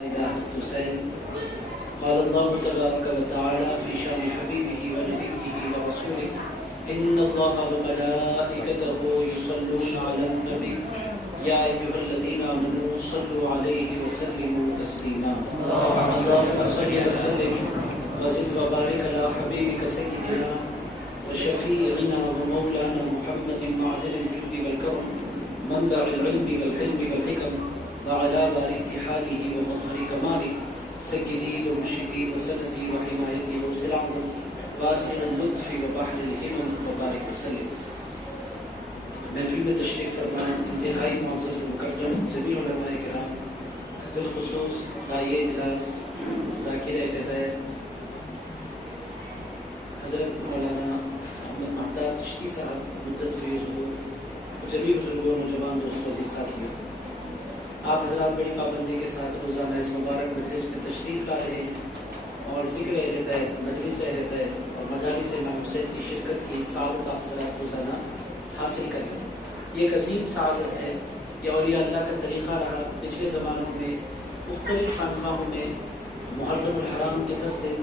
حسين قال الله تبارك وتعالى في شأن حبيبه ونبيه ورسوله إن الله وملائكته يصلون على النبي يا أيها الذين آمنوا صلوا عليه وسلموا تسليما اللهم صل وسلم وزد وبارك على حبيبك سيدنا وشفيعنا ومولانا محمد معدن الجود والكرم منبع العلم والحلم والحكم وعلى بارث حاله ومظهر كماله سيدي ومرشدي وسندي وحمايتي وسلعتي واسع اللطف وبحر الهمم وبارك وسلم. محفل میں تشریف فرما انتہائی معزز مکرم جمیع علماء کرام بالخصوص داعیہ اجلاس ذاکر اہل حضرت مولانا احمد مہتاب چشتی صاحب مدت فیض ہو جمیع بزرگوں نوجوان دوستوں عزیز ساتھیوں، آپ حضرات بڑی پابندی کے ساتھ روزانہ اس مبارک مجلس میں تشریف لا رہے ہیں اور ذکر اہل بیت، مجلس اہل بیت اور مجالس امام حسین کی شرکت کی سعادت آپ حضرات روزانہ حاصل کریں. یہ ایک عظیم سعادت ہے. یہ اولیاء اللہ کا طریقہ رہا. پچھلے زمانوں میں مختلف خانقاہوں میں محرم الحرام کے 10 دن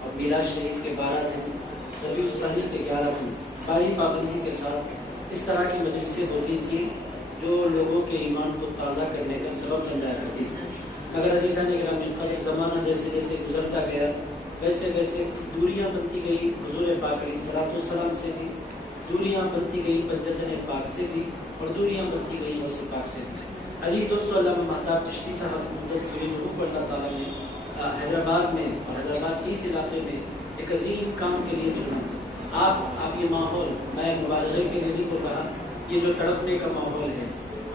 اور میلاد شریف کے 12 دن، ربیع الثانی کے 11 دن بڑی پابندی کے ساتھ اس طرح کی مجلسیں ہوتی تھیں جو لوگوں کے ایمان کو تازہ کرنے کا سبب بن جایا کرتی تھی. مگر عزیزان گرامی قدر زمانہ جیسے جیسے گزرتا گیا ویسے ویسے دوریاں بنتی گئی. حضور پاک علیہ الصلوۃ والسلام سے بھی دوریاں بنتی گئی، بجتن پاک سے بھی، اور دوریاں بنتی گئی وسیع پاک سے بھی. عزیز دوستو، علامہ مہتاب چشتی صاحب مدت فیض ہو اللہ تعالیٰ نے حیدرآباد میں اور حیدرآباد کے اس علاقے میں ایک عظیم کام کے لیے چنا. آپ یہ ماحول، میں مبالغے کے لیے نہیں بول رہا، یہ جو تڑپنے کا ماحول ہے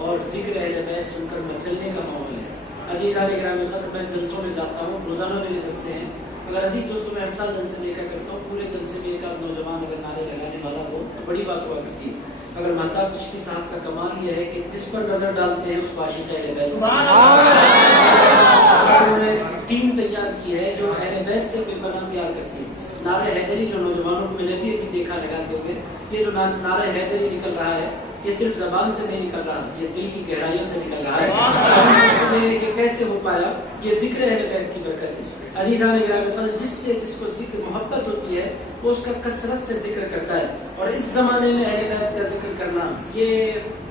اور ذکر اہل بیت سن کر مچلنے کا ماحول ہے. عزیزان گرامی قدر میں جلسوں میں جاتا ہوں، روزانہ میرے جلسے ہیں، اگر عزیز دوستوں میں ہر سال جلسے دیکھا کرتا ہوں، پورے جلسے میں ایک آدھ نوجوان اگر نعرے لگانے والا ہو تو بڑی بات ہوا کرتی ہے. اگر مہتاب چشتی صاحب کا کمال یہ ہے کہ جس پر نظر ڈالتے ہیں اس کو عاشق اہل بیت انہوں نے ٹیم تیار کی ہے جو اہل بیت سے بے پناہ پیار کرتی ہے. نعرہ حیدری جو نوجوانوں کو میں نے بھی دیکھا لگاتے ہوئے، یہ جو نعرہ حیدری نکل رہا ہے یہ صرف زبان سے نہیں نکل رہا، یہ دل کی گہرائیوں سے نکل رہا ہے. یہ کیسے ہو پایا؟ یہ ذکر اہل بیت کی برکت ہے. عزیزان گرامی، جس کو ذکر محبت ہوتی ہے وہ اس کا کثرت سے ذکر کرتا ہے، اور اس زمانے میں اہل بیت کا ذکر کرنا یہ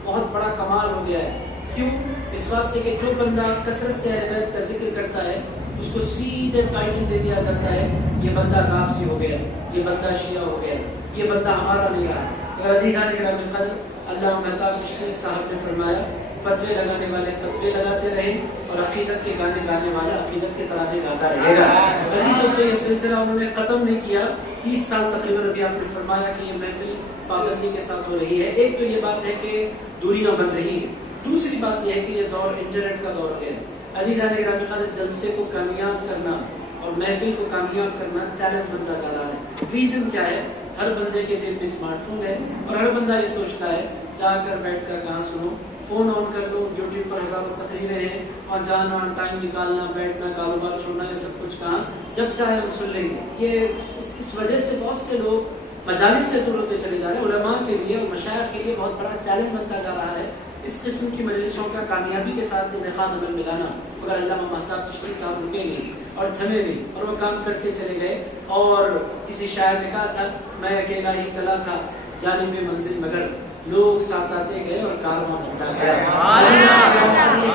بہت بڑا کمال ہو گیا ہے. کیوں؟ اس واسطے کہ جو بندہ کثرت سے اہل بیت کا ذکر کرتا ہے اس کو سیدھے ٹائٹل دے دیا جاتا ہے یہ بندہ رافضی ہو گیا، یہ بندہ شیعہ ہو گیا، یہ بندہ ہمارا نہیں رہا. عزیزان گرامی قدر، اللہ مہتاب چشتی صاحب نے فرمایا فتوے لگانے والے فتوے لگاتے رہیں اور عقیدت کے گانے گانے والا عقیدت کے ترانے گاتا رہے گا. عزیزوں سے یہ سلسلہ انہوں نے ختم نہیں کیا. 30 سال تقریباً ابھی آپ نے فرمایا کہ یہ محفل پابندی کے ساتھ ہو رہی ہے. ایک تو یہ بات ہے کہ دوریاں بن رہی ہیں، دوسری بات یہ ہے کہ یہ دور انٹرنیٹ کا دور ہے. عزیزان گرامی قدر، جلسے کو کامیاب کرنا اور محفل کو کامیاب کرنا چیلنج بنتا جا رہا ہے. ریزن کیا ہے؟ ہر بندے کے جیب میں اسمارٹ فون ہے اور ہر بندہ یہ سوچتا ہے جا کر بیٹھ کر کہاں سنو، فون آن کر لو، یوٹیوب پر ہزاروں تقریریں ہیں اور جانا، ٹائم نکالنا، بیٹھنا، کاروبار چھوڑنا، یہ سب کچھ کہاں جب چاہے ہم سن لیں گے. یہ اس وجہ سے بہت سے لوگ مجالس سے دور ہوتے چلے جا رہے ہیں. علماء کے لیے اور مشائخ کے لیے بہت بڑا چیلنج بنتا جا رہا ہے اس قسم کی مجلسوں کا کامیابی کے ساتھ انعقاد عمل میں لانا. مگر علامہ مہتاب چشتی صاحب رکے نہیں اور تھمے نہیں اور وہ کام کرتے چلے گئے. اور کسی شاعر نے کہا تھا میں اکیلا ہی چلا تھا جانب منزل مگر لوگ ساتھ آتے گئے اور کارواں بنتا گیا.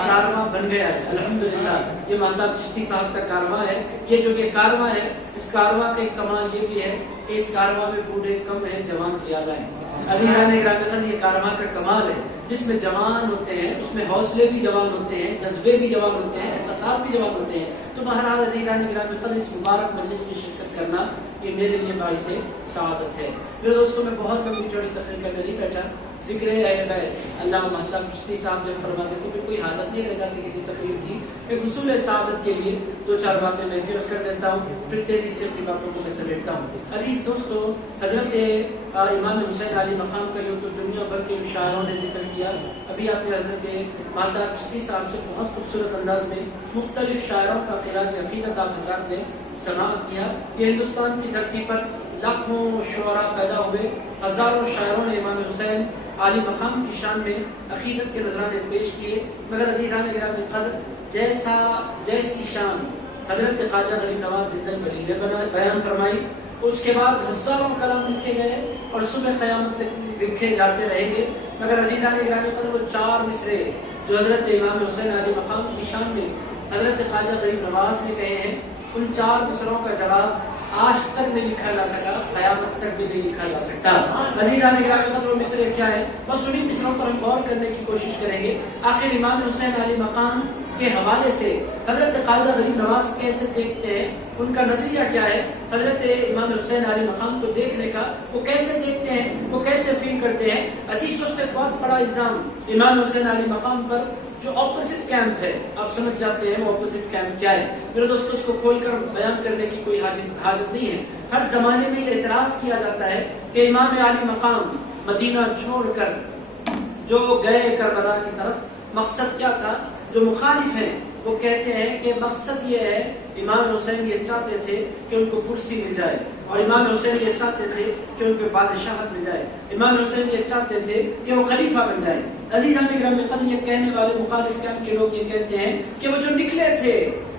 کارواں بن گیا ہے الحمدللہ. یہ مہتاب چشتی صاحب کا کارواں ہے. یہ جو یہ کارواں ہے، اس کارواں کا ایک کمال یہ بھی ہے کہ اس کارواں میں بوڑھے کم ہیں، جوان زیادہ ہیں. عزیزان گرامی، یہ کارواں کا کمال ہے جس میں جوان ہوتے ہیں، اس میں حوصلے بھی جوان ہوتے ہیں، جذبے بھی جوان ہوتے ہیں، احساسات بھی جوان ہوتے ہیں. تو بہرحال عزیزان گرامی، اس مبارک مجلس میں شرکت کرنا یہ میرے لیے باعث سعادت ہے. میرے دوستوں، میں بہت لمبی چوڑی تقریر کرنے نہیں بیٹھا. ذکر اہل بیت اللہ مہتاب چشتی صاحب جب فرماتے تھے کہ کوئی حاجت نہیں رہ جاتی کسی تقریر کی. ایک حصول سعادت کے لیے 2-4 باتیں میں بھی عرض کر دیتا ہوں، پھر تیزی سے اپنی باتوں کو میں سمیٹتا ہوں. عزیز دوستو، حضرت امام حسین علی مقام کا جو تو دنیا بھر کے شاعروں نے ذکر کیا. ابھی آپ نے حضرت مہتاب چشتی صاحب سے بہت خوبصورت انداز میں مختلف شاعروں کا خراج عقیدت آپ حضرات نے سماعت کیا. یہ ہندوستان کی دھرتی پر لاکھوں شعراء پیدا ہوئے، ہزاروں شاعروں نے امام حسین عالی مقام کی شان میں عقیدت کے نذرانے پیش کیے. مگر عزیزان گرامی قدر، جیسی شان حضرت خواجہ غریب نواز زندہ بری نے بیان فرمائی، اس کے بعد ہزاروں کلام لکھے گئے اور صبح قیامت تک لکھے جاتے رہیں گے، مگر عزیزان گرامی قدر وہ 4 مصرے جو حضرت امام حسین علیہ مقام کی شان میں حضرت خواجہ غریب نواز نے کہے ہیں، ان 4 مصروں کا جواب آج تک نہیں لکھا جا سکا، قیامت تک بھی نہیں لکھا جا سکتا۔ عزیزان گرامی قدر وہ مصرے کیا ہے؟ بس انہیں مصروں پر ہم غور کرنے کی کوشش کریں گے۔ آخر امام حسین علیہ مقام کے حوالے سے حضرت خواجہ غریب نواز کیسے دیکھتے ہیں، ان کا نظریہ کیا ہے، حضرت امام حسین علیہ مقام کو دیکھنے کا وہ کیسے دیکھتے ہیں، وہ کیسے فیل کرتے ہیں۔ عزیز دوستو، ایک بہت بڑا الزام امام حسین علیہ مقام پر جو اپوزٹ کیمپ ہے، آپ سمجھ جاتے ہیں وہ اپوزٹ کیمپ کیا ہے۔ میرے دوستو، اس کو کھول کر بیان کرنے کی کوئی حاجت نہیں ہے۔ ہر زمانے میں یہ اعتراض کیا جاتا ہے کہ امام علی مقام مدینہ چھوڑ کر جو گئے کربلا کی طرف، مقصد کیا تھا؟ جو مخالف ہیں وہ کہتے ہیں کہ مقصد یہ ہے، امام حسین یہ چاہتے تھے کہ ان کو کرسی مل جائے، اور امام حسین یہ چاہتے تھے کہ ان کو بادشاہت مل جائے، امام حسین یہ چاہتے تھے کہ وہ خلیفہ بن جائے۔ عزیزان گرامی قدر، یہ کہنے والے مخالف کیمپ کے لوگ یہ کہتے ہیں کہ وہ جو نکلے تھے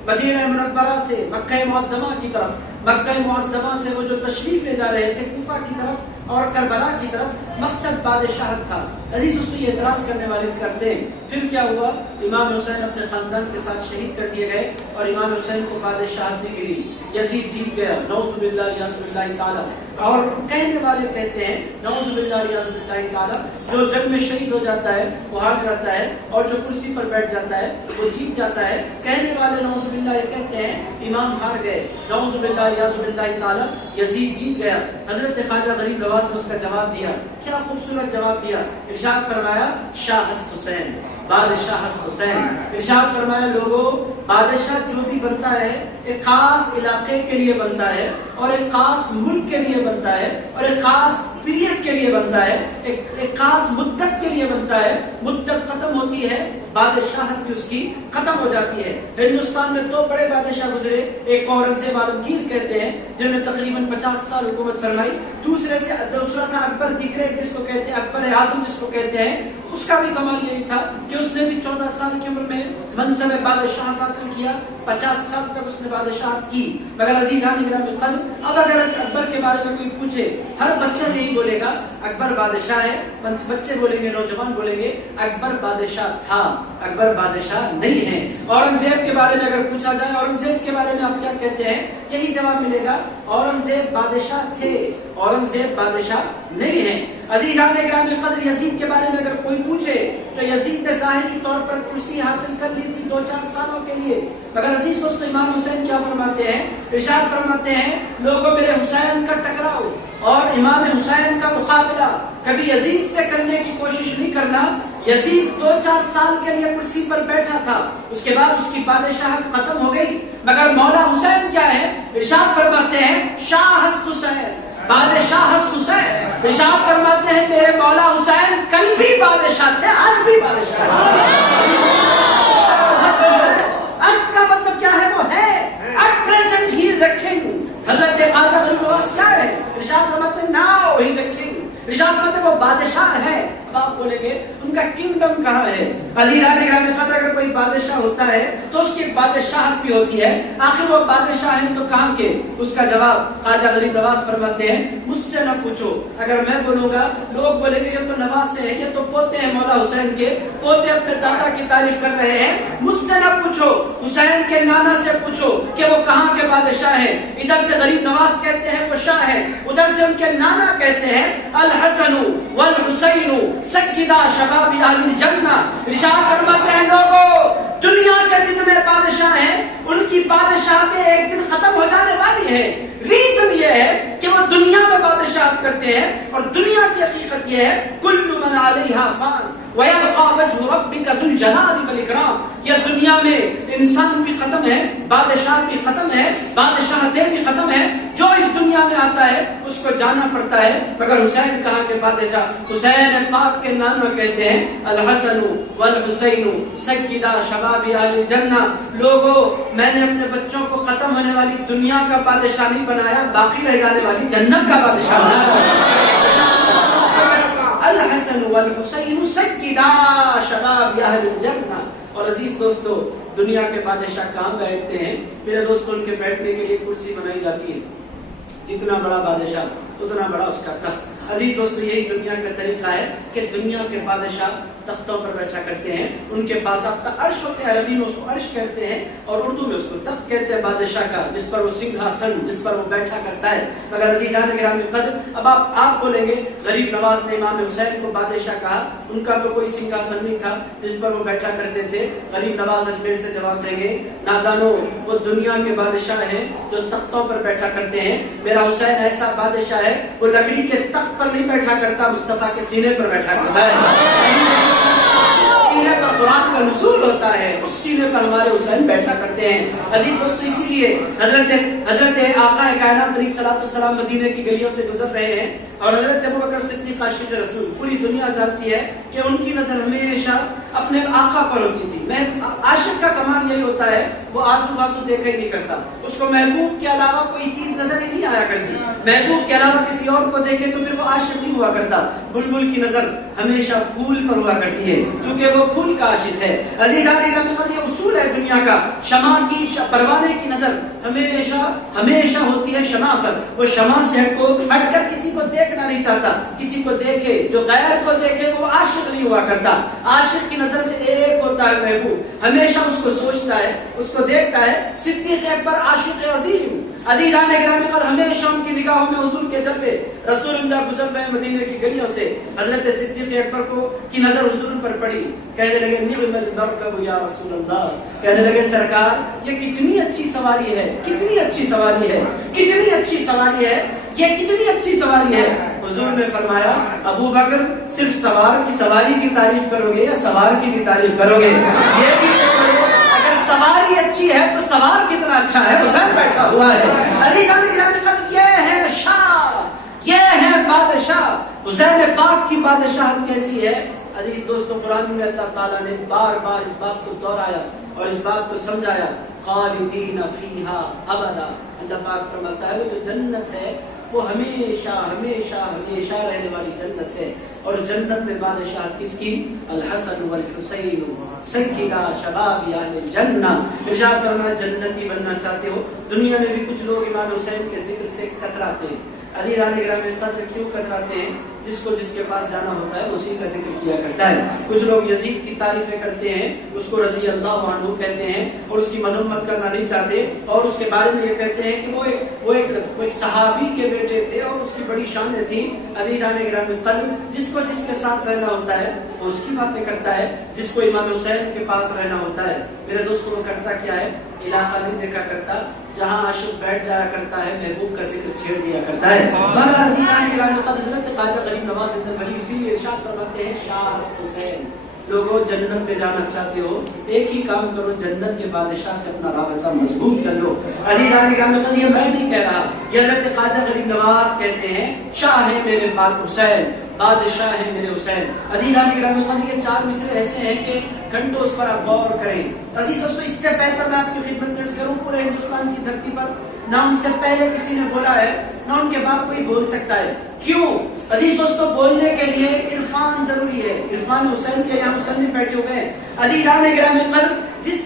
مدینہ منورہ سے مکہ معظمہ کی طرف، مکہ معظمہ سے وہ جو تشریف لے جا رہے تھے کوفہ کی طرف اور کربلا کی طرف، مقصد بادشاہت تھا۔ عزیز اس یہ اعتراض کرنے والے کرتے ہیں، پھر کیا ہوا؟ امام حسین اپنے خاندان کے ساتھ شہید کر دیے گئے اور امام حسین کو بادشاہت نہیں ملی، یزید جیت گیا، نعوذ باللہ ریاض باللہ تعالی۔ اور کہنے والے کہتے ہیں نعوذ باللہ ریاض باللہ تعالی، جو جنگ میں شہید ہو جاتا ہے وہ ہار جاتا ہے، اور جو کرسی پر بیٹھ جاتا ہے وہ جیت جاتا ہے۔ کہنے والے نعوذ باللہ یہ کہتے ہیں امام ہار گئے، نعوذ باللہ ریاض باللہ تعالی، یزید جیت گیا۔ حضرت خواجہ غریب نواز نے اس کا جواب دیا، کیا خوبصورت جواب دیا۔ ارشاد فرمایا شاہ ہست حسین، بادشاہ ہست حسین۔ ارشاد فرمایا لوگوں، بادشاہ جو بھی بنتا ہے ایک خاص علاقے کے لیے بنتا ہے، اور ایک خاص ملک کے لیے بنتا ہے، اور ایک خاص پیریڈ کے لیے بنتا ہے، ایک خاص مدت کے لیے بنتا ہے۔ مدت ختم ہوتی ہے، بادشاہت بھی اس کی ختم ہو جاتی ہے۔ ہندوستان میں 2 بڑے بادشاہ گزرے، ایک اورنگزیب عالمگیر کہتے ہیں جنہوں نے تقریباً 50 سال حکومت فرمائی، دوسرا تھا اکبر دی گریٹ جس کو کہتے ہیں، اکبر اعظم جس کو کہتے ہیں۔ اس کا بھی کمال یہی تھا کہ اس نے بھی 14 سال کی عمر میں منصب بادشاہت حاصل کیا، 50 سال تک اس نے بادشاہت کی۔ مگر عزیزان گرامی قدر، اب اگر اکبر کے بارے میں کوئی پوچھے، ہر بچہ یہی بولے گا اکبر بادشاہ ہے، بچے بولیں گے، نوجوان بولیں گے اکبر بادشاہ تھا، اکبر بادشاہ نہیں ہے۔ اورنگزیب کے بارے میں اگر پوچھا جائے اورنگزیب کے بارے میں آپ کیا کہتے ہیں، یہی جواب ملے گا اورنگزیب بادشاہ تھے، اورنگزیب بادشاہ نہیں ہے۔ عزیزان گرامی قدر، یزید کے بارے میں اگر کوئی پوچھے تو یزید نے ظاہری طور پر کرسی حاصل کر لی تھی 2-4 سالوں کے لیے، مگر عزیز دوستو امام حسین کیا فرماتے ہیں؟ ارشاد فرماتے ہیں لوگوں میرے حسین کا ٹکراؤ اور امام حسین کا مقابلہ کبھی یزید سے کرنے کی کوشش نہیں کرنا۔ یزید 2-4 سال کے لیے کرسی پر بیٹھا تھا، اس کے بعد اس کی بادشاہت ختم ہو گئی، مگر مولا حسین کیا ہے؟ ارشاد فرماتے ہیں شاہ ہست حسین، بادشاہ ہست حسین۔ ارشاد فرماتے ہیں میرے مولا حسین کل بھی بادشاہ تھے، آج بھی بادشاہ ہیں۔ ہست کا مطلب کیا ہے؟ وہ ہے۔ At present he is a king۔ حضرت خواجہ غریب نواز کیا ہے؟ ارشاد فرماتے ہیں now he is a king۔ ارشاد فرماتے ہیں وہ بادشاہ ہے۔ اب آپ بولیں گے ان کا کنگڈم کہاں ہے؟ عزیزان گرامی قدر، اگر کوئی بادشاہ ہوتا ہے تو اس کی ایک بادشاہت بھی ہوتی ہے، آخر وہ بادشاہ ہیں تو کہاں کے؟ اس کا جواب خواجہ غریب نواز فرماتے ہیں مجھ سے نہ پوچھو، اگر میں بولوں گا لوگ بولیں گے یہ تو نواز سے ہے، یہ تو پوتے ہیں مولا حسین کے، پوتے اپنے دادا کی تعریف کر رہے ہیں۔ مجھ سے نہ پوچھو، حسین کے نانا سے پوچھو کہ وہ کہاں کے بادشاہ ہیں۔ ادھر سے غریب نواز کہتے ہیں وہ شاہ ہے، ادھر سے ان کے نانا کہتے ہیں الحسن والحسین سیدہ شباب اہل الجنہ۔ ارشاد فرماتے ہیں لوگوں، دنیا کے جتنے بادشاہ ہیں ان کی بادشاہتیں ایک دن ختم ہو جانے والی ہے۔ ریزن یہ ہے کہ وہ دنیا میں بادشاہت کرتے ہیں، اور دنیا کی حقیقت یہ ہے کل من علیہا فان وَيَبْقَى وَجْهُ رَبِّكَ ذُو الْجَلَالِ وَالْإِكْرَامِ۔ یہ دنیا میں انسان بھی ختم ہے، بادشاہ بھی ختم ہے، بادشاہتیں بھی ختم ہے، جو اس دنیا میں آتا ہے اس کو جانا پڑتا ہے، مگر حسین کہاں کے بادشاہ؟ حسین پاک کے نانا کہتے ہیں الحسن والحسین سیدہ شباب اہل الجنہ۔ لوگوں، میں نے اپنے بچوں کو ختم ہونے والی دنیا کا بادشاہ نہیں بنایا، باقی رہ جانے والی جنت کا بادشاہ بنایا۔ الحسن والحسین سیدہ شباب اہل الجنہ۔ اور عزیز دوستو، دنیا کے بادشاہ کہاں بیٹھتے ہیں میرے دوستوں؟ ان کے بیٹھنے کے لیے کرسی بنائی جاتی ہے، جتنا بڑا بادشاہ اتنا بڑا اس کا تخت۔ عزیز دوستو، یہی دنیا کا طریقہ ہے کہ دنیا کے بادشاہ تختوں پر بیٹھا کرتے ہیں، ان کے پاس اب تک عرش ہوتے ہیں، عربی میں اس کو عرش کہتے ہیں اور اردو میں اس کو تخت کہتے ہیں بادشاہ کا، جس پر وہ سنگھاسن، جس پر وہ بیٹھا کرتا ہے۔ مگر عزیزان گرامی قدر، اب آپ بولیں گے غریب نواز نے امام حسین کو بادشاہ کہا، ان کا تو کوئی سنگھاسن نہیں تھا جس پر وہ بیٹھا کرتے تھے۔ غریب نواز اجمیر سے جواب دیں گے، نادانو، وہ دنیا کے بادشاہ ہیں جو تختوں پر بیٹھا کرتے ہیں، میرا حسین ایسا بادشاہ ہے وہ لکڑی کے تخت پر نہیں بیٹھا کرتا، مصطفیٰ کے سینے پر بیٹھا کرتا ہے۔ سینے پر قرآن کا نزول ہوتا ہے، اس سینے پر ہمارے حسین بیٹھا کرتے ہیں۔ عزیز دوستو، اسی لیے حضرت آقا کائنات علیہ الصلوۃ والسلام مدینے کی گلیوں سے گزر رہے ہیں اور حضرت ابوبکر صدیق عاشق رسول، پوری دنیا جانتی ہے کہ ان کی نظر ہمیشہ اپنے آقا پر ہوتی تھی۔ میں عاشق کا کمال یہی ہوتا ہے، وہ آنسو واسو دیکھا ہی نہیں کرتا، اس کو محبوب کے علاوہ کوئی چیز نظر ہی نہیں آیا کرتی، محبوب کے علاوہ کسی اور کو دیکھے تو پھر وہ عاشق نہیں ہوا کرتا۔ بلبل کی نظر ہمیشہ پھول پر ہوا کرتی ہے چونکہ وہ پھول کا عاشق ہے۔ عزیزان گرامی، یہ اصول ہے دنیا کا، شمع کی پروانے کی نظر ہمیشہ ہوتی ہے شمع پر، وہ شمع سے ہٹ کر کسی کو دیکھنا نہیں چاہتا، کسی کو دیکھے جو غیر کو دیکھے وہ عاشق نہیں ہوا کرتا۔ عاشق کی نظر میں ایک ہوتا ہے محبوب، ہمیشہ اس کو سوچتا ہے، اس کو دیکھتا ہے۔ صدیق اکبر عاشق عظیم، عزیزان گرامی قدر، ہمیشہ ان کی نگاہوں میں حضور کے جلوے، رسول اللہ گزر رہے مدینے کی گلیوں سے، حضرت صدیق اکبر کی نظر حضور پر پڑی، کہنے لگے نعم المرکب یا رسول اللہ، کہنے لگے سرکار یہ کتنی اچھی سواری ہے، کتنی اچھی سواری ہے، کتنی اچھی سواری ہے، یہ کتنی اچھی سواری ہے۔ حضور نے فرمایا ابو بکر صرف سوار کی سواری کی تعریف کرو گے یا سوار کی بھی تعریف کرو گے؟ یہ بھی اگر سواری اچھی ہے تو سوار کتنا اچھا ہے، حسین بیٹھا ہوا ہے۔ عزیزان گرامی قدر، یہ ہے شاہ، یہ ہے بادشاہ، حسین پاک کی بادشاہت کیسی ہے؟ عزیز دوستو، قرآن میں اللہ تعالیٰ نے بار بار اس بات کو دہرایا اور اس بات کو سمجھایا، خالدین فیہا ابدا۔ اللہ پاک فرماتا ہے وہ جو جنت ہے وہ ہمیشہ ہمیشہ ہمیشہ رہنے والی جنت ہے، اور جنت میں بادشاہت کس کی؟ الحسن والحسین سیدا شباب اہل الجنہ۔ ارشاد فرمایا جنتی بننا چاہتے ہو؟ دنیا میں بھی کچھ لوگ امام حسین کے ذکر سے کتراتے ہیں۔ عزیزان گرامی قدر، کیوں کتراتے ہیں؟ جس کو جس کے پاس جانا ہوتا ہے اسی کا ذکر کیا کرتا ہے۔ کچھ لوگ یزید کی تعریفیں کرتے ہیں، اس کو رضی اللہ عنہ کہتے ہیں اور اس کی مذمت کرنا نہیں چاہتے، اور اس کے بارے میں یہ کہتے ہیں کہ وہ ایک صحابی کے بیٹے تھے اور اس کی بڑی شانیں تھیں۔ عزیزان گرامی قدر، جس کو جس کے ساتھ رہنا ہوتا ہے وہ اس کی باتیں کرتا ہے، جس کو امام حسین کے پاس رہنا ہوتا ہے میرے دوست کو وہ کرتا کیا ہے؟ علاقہ نہیں دیکھا کرتا، جہاں عاشق بیٹھ جایا کرتا ہے محبوب کا ذکر چھیڑ دیا کرتا ہے۔ مگر عزیزان گرامی قدر، حضرت خواجہ غریب نواز زندہ اسی لیے ارشاد فرماتے ہیں شاہ حسین، لوگوں جنت پہ جانا چاہتے ہو ایک ہی کام کرو، جنت کے بادشاہ سے اپنا رابطہ مضبوط کر لو۔ عزیزان گرامی قدر، یہ میں نہیں کہہ رہا، یہ حضرت خواجہ غریب نواز کہتے ہیں شاہ ہے میرے پاک حسین، بادشاہ ہے میرے حسین۔ عزیزان گرامی قدر، یہ چار مصرے ایسے ہیں کہ گھنٹوں اس پر آپ غور کریں۔ عزیز دوستو، اس سے بہتر میں آپ کی خدمت میں عرض کروں، پورے ہندوستان کی دھرتی پر نہ ان سے پہلے کسی نے بولا ہے نہ ان کے بعد کوئی بول سکتا ہے۔ کیوں؟ عزیز دوستو، بولنے کے لیے عرفان ضروری ہے۔ عرفان حسین کے یہاں مصنف بیٹھے ہوئے ہیں۔ عزیزان گرامی قدر، جس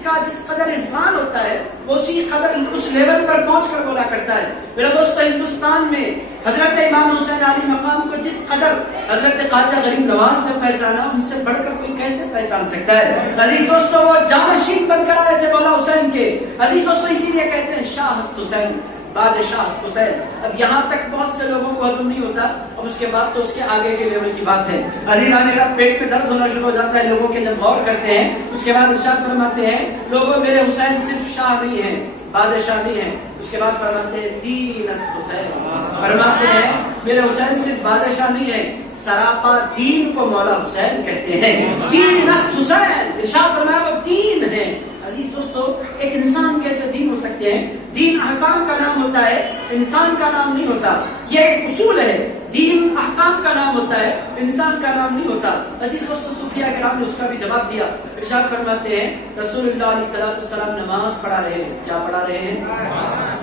قدر عرفان ہوتا ہے وہ اسی قدر اس لیول پر پہنچ کر بولا کرتا ہے۔ میرا دوستو، ہندوستان میں حضرت امام حسین علی مقام کو جس قدر حضرت خواجہ غریب نواز نے پہچانا، ان سے بڑھ کر کوئی کیسے پہچان سکتا ہے؟ عزیز دوستو، وہ جانشین بن کر آئے تھے مولا حسین کے۔ عزیز دوستو، اسی لیے کہتے ہیں شاہ ہست حسین، بادشاہ ہست حسین۔ اب یہاں تک بہت سے لوگوں کو ہضم نہیں ہوتا، اب اس کے بعد تو اس کے آگے کے لیول کی بات ہے۔ عزیزان گرامی، پیٹ میں درد ہونا شروع ہو جاتا ہے لوگوں کے جب غور کرتے ہیں۔ اس کے بعد ارشاد فرماتے ہیں لوگوں میرے حسین صرف شاہ نہیں ہیں، بادشاہ نہیں ہیں۔ اس کے بعد فرماتے ہیں دین است حسین، فرماتے ہیں میرے حسین صرف بادشاہ نہیں ہے، سراپا دین کو مولا حسین کہتے ہیں۔ دین است حسین، ارشاد فرمایا وہ دین ہے۔ عزیز دوستو، ایک انسان کیسے دین ہو سکتے ہیں؟ دین احکام کا نام ہوتا ہے، انسان کا نام نہیں ہوتا۔ یہ ایک اصول ہے، دین احکام کا نام ہوتا ہے، انسان کا نام نہیں ہوتا۔ عزیز دوستو، صوفیاء کرام نے اس کا بھی جواب دیا۔ ارشاد فرماتے ہیں رسول اللہ علیہ الصلوۃ والسلام نماز پڑھا رہے ہیں۔ کیا پڑھا رہے ہیں؟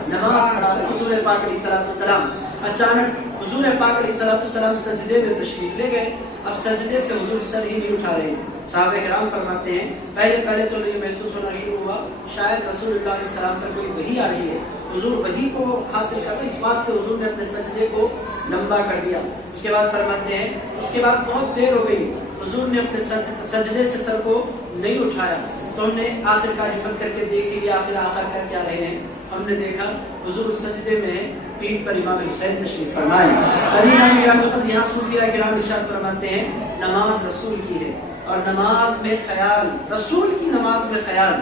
نماز پڑھا رہے ہیں۔ حضور پاک علیہ الصلوۃ والسلام اچانک حضور پاک علیہ الصلوۃ والسلام سجدے میں تشریف لے گئے۔ اب سجدے سے حضور سر ہی نہیں اٹھا رہے ہیں، صحابہ کرام فرماتے ہیں پہلے تو یہ محسوس ہونا شروع ہوا شاید رسول اللہ علیہ السلام پر کوئی وحی آ رہی ہے. حضور وحی کو حاصل کرتے اس واسطے حضور نے اپنے سجدے کو لمبا کر دیا. اس کے بعد فرماتے ہیں اس کے بعد بہت دیر ہو گئی, حضور نے اپنے سجدے سے سر کو نہیں اٹھایا. تو ہم نے آخر کا حفظ کر کے دیکھ لیا آخر کر کیا رہے ہیں. ہم نے دیکھا حضور سجدے میں ہیں, پیٹھ پر امام حسین تشریف فرمائے. یہاں صوفیہ کرام ارشاد فرماتے ہیں نماز رسول کی ہے, اور نماز میں خیال, رسول کی نماز میں خیال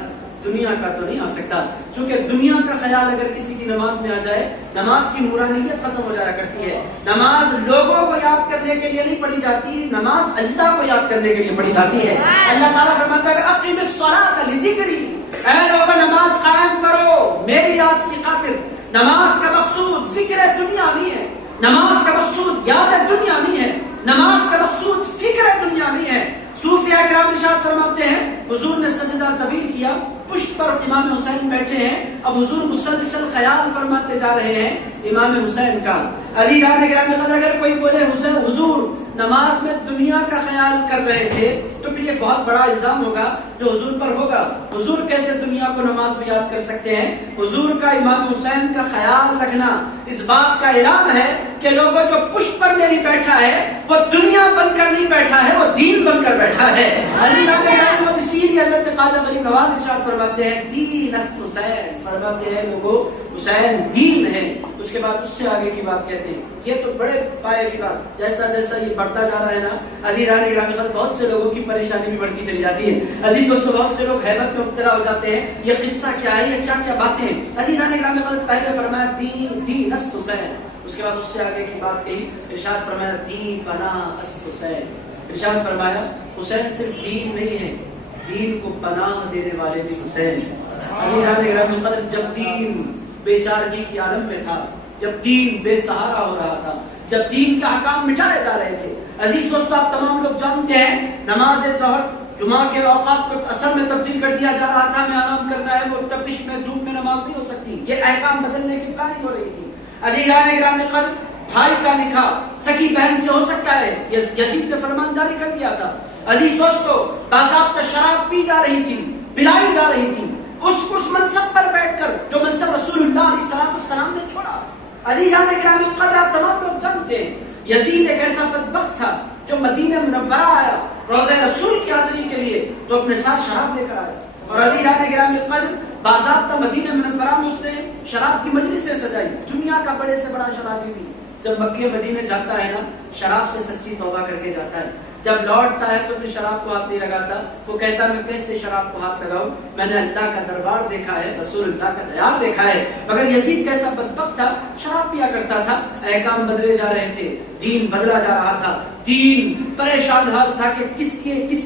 دنیا کا تو نہیں آ سکتا. چونکہ دنیا کا خیال اگر کسی کی نماز میں آ جائے نماز کی نورانیت ختم ہو جایا کرتی ہے. نماز لوگوں کو یاد کرنے کے لیے نہیں پڑھی جاتی, نماز اللہ کو یاد کرنے کے لیے پڑھی جاتی ہے. اللہ تعالیٰ فرماتا ہے اقیم الصلاۃ لذکری, اے لوگوں نماز قائم کرو میری یاد کی خاطر. نماز کا مقصود ذکر دنیا نہیں ہے, نماز کا مقصود یاد دنیا نہیں ہے, نماز کا مقصود فکر دنیا نہیں ہے. صوفیہ کرام ارشاد فرماتے ہیں حضور نے سجدہ طویل کیا, پشت پر امام حسین بیٹھے ہیں. اب حضور مسلسل خیال فرماتے جا رہے ہیں امام حسین کا. علی گرامی قدر اگر کوئی بولے حضور نماز میں دنیا کا خیال کر رہے تھے تو پھر یہ بہت بڑا الزام ہوگا جو حضور پر ہوگا. حضور کیسے دنیا کو نماز میں یاد کر سکتے ہیں؟ حضور کا امام حسین کا خیال رکھنا اس بات کا اعلان ہے کہ لوگوں جو پشت پر میری بیٹھا ہے وہ دنیا بن کر نہیں بیٹھا ہے, وہ دین بن کر بیٹھا ہے. علی گرامی کو اسی لیے حضرت خواجہ غریب نواز ارشاد فرماتے ہیں دین است حسین, فرماتے ہیں لوگوں حسین دین ہے. اس کے بعد اس سے آگے کی بات کہتے ہیں. یہ تو بڑے پائے کی بات, جیسا جیسا یہ بڑھتا جا رہا ہے نا عزیزان گرامی بہت سے لوگوں کی پریشانی بھی بڑھتی چلی جاتی ہے. عزیز دوستو بہت سے لوگ حیرت میں مبتلا ہو جاتے ہیں یہ قصہ کیا ہے, یہ کیا کیا باتیں ہیں. عزیزان گرامی پہلے فرمایا دین است حسین, اس کے بعد اس سے آگے کی بات کہی, ارشاد فرمایا دین پناہ است حسین. ارشاد فرمایا حسین صرف دین نہیں ہے, دین کو پناہ دینے والے بھی حسین. جب دین بے چارگی کی عالم میں تھا, جب دین بے سہارا ہو رہا تھا, جب دین کے احکام مٹائے جا رہے تھے. عزیز دوستو آپ تمام لوگ جانتے ہیں نماز ظہر جمعہ کے اوقات کو اثر میں تبدیل کر دیا جا رہا تھا. میں آرام کرنا ہے, وہ تپش میں دھوپ میں نماز نہیں ہو سکتی. یہ احکام بدلنے کی پلاننگ ہو رہی تھی. عزیزان گرامی قدر بھائی کا نکاح سکی بہن سے ہو سکتا ہے, یزید نے فرمان جاری کر دیا تھا. عزیز دوستو باضابطہ شراب پی جا رہی تھی, پلائی جا رہی تھی, اس منصب پر بیٹھ کر جو منصب رسول اللہ علیہ السلام نے چھوڑا. عزیزان گرامی قدر آپ تمام لوگ جانتے ہیں یزید ایک ایسا بدبخت تھا جو مدینہ منورہ آیا روضہ رسول کی حاضری کے لیے تو اپنے ساتھ شراب لے کر آیا. اور عزیزان گرامی قدر باضابطہ مدینہ منورہ میں اس نے شراب کی مجلسیں سجائی. دنیا کا بڑے سے بڑا شرابی بھی جب مکہ مدینے جاتا ہے نا شراب سے سچی توبہ کر کے جاتا ہے. جب لوٹتا ہے تو پھر شراب کو ہاتھ نہیں لگاتا. وہ کہتا میں کیسے شراب کو ہاتھ لگاؤں, میں نے اللہ کا دربار دیکھا ہے, رسول اللہ کا دیار دیکھا ہے. مگر یزید کیسا بدبخت تھا, شراب پیا کرتا تھا. احکام بدلے جا رہے تھے, دین بدلا جا رہا تھا, دین پریشان حال تھا کہ کس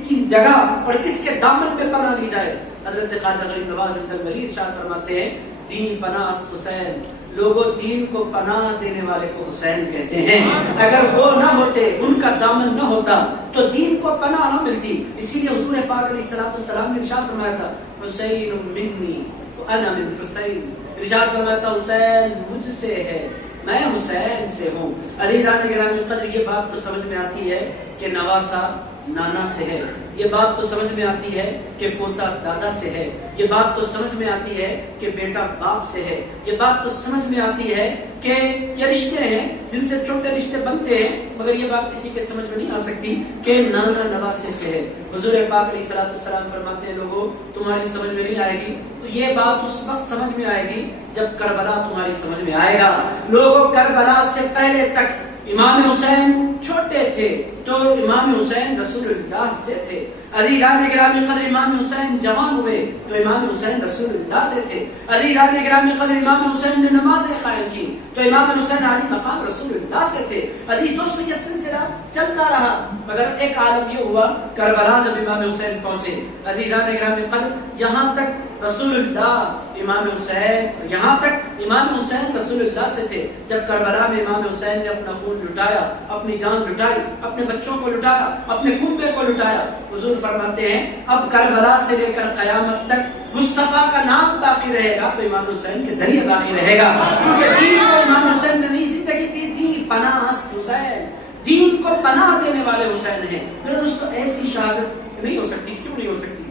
کی جگہ اور کس کے دامن پہ پناہ لی جائے. حضرت خواجہ غریب نواز الدلوی ارشاد فرماتے ہیں دین پناہ است حسین, لوگوں دین کو پناہ دینے والے کو حسین کہتے ہیں. اگر وہ نہ ہوتے, ان کا دامن نہ ہوتا تو دین کو پناہ نہ ملتی. اسی لیے حضور پاک علیہ السلام نے ارشاد فرمایا تھا حسین منی وانا من حسین. ارشاد فرمایا تھا حسین مجھ سے ہے, میں حسین سے ہوں. عزیزان گرامی قدر یہ بات تو سمجھ میں آتی ہے کہ نواسا نانا سے ہے, یہ بات تو سمجھ میں آتی ہے کہ پوتا دادا سے ہے, یہ بات تو سمجھ میں آتی ہے کہ بیٹا باپ سے ہے, یہ بات تو سمجھ میں آتی ہے کہ یہ رشتے ہیں جن سے چھوٹے رشتے بنتے ہیں. مگر یہ بات کسی کے سمجھ میں نہیں آ سکتی کہ نانا نواسے سے ہے. حضور پاک علیہ السلام فرماتے ہیں لوگوں تمہاری سمجھ میں نہیں آئے گی تو یہ بات اس وقت سمجھ میں آئے گی جب کربلا تمہاری سمجھ میں آئے گا. لوگوں کربلا سے پہلے تک امام حسین چھوٹے تھے تو امام حسین رسول اللہ سے تھے. عزیزان گرامی قدر امام حسین جوان ہوئے تو امام حسین رسول اللہ سے تھے. عزیزان گرامی قدر امام حسین نے نمازیں قائم کی تو امام حسین عالی مقام رسول اللہ سے تھے. عزیز دوستو یہ سلسلہ چلتا رہا مگر ایک عالم یہ ہوا کربلا جب امام حسین پہنچے. عزیزان گرامی قدر یہاں تک رسول اللہ امام حسین, یہاں تک امام حسین رسول اللہ سے تھے. جب کربلا میں امام حسین نے اپنا خون لٹایا, اپنی جان لٹائی, اپنے بچوں کو لٹایا, اپنے کنبے کو لٹایا, حضور فرماتے ہیں اب کربلا سے لے کر قیامت تک مصطفیٰ کا نام باقی رہے گا تو امام حسین کے ذریعے باقی رہے گا. کیونکہ دین کو امام حسین نے نہیں زندگی دی تھی, پناہ است حسین, دین کو پناہ دینے والے حسین ہیں. میرے دوستو ایسی شہادت نہیں ہو سکتی. کیوں نہیں ہو سکتی؟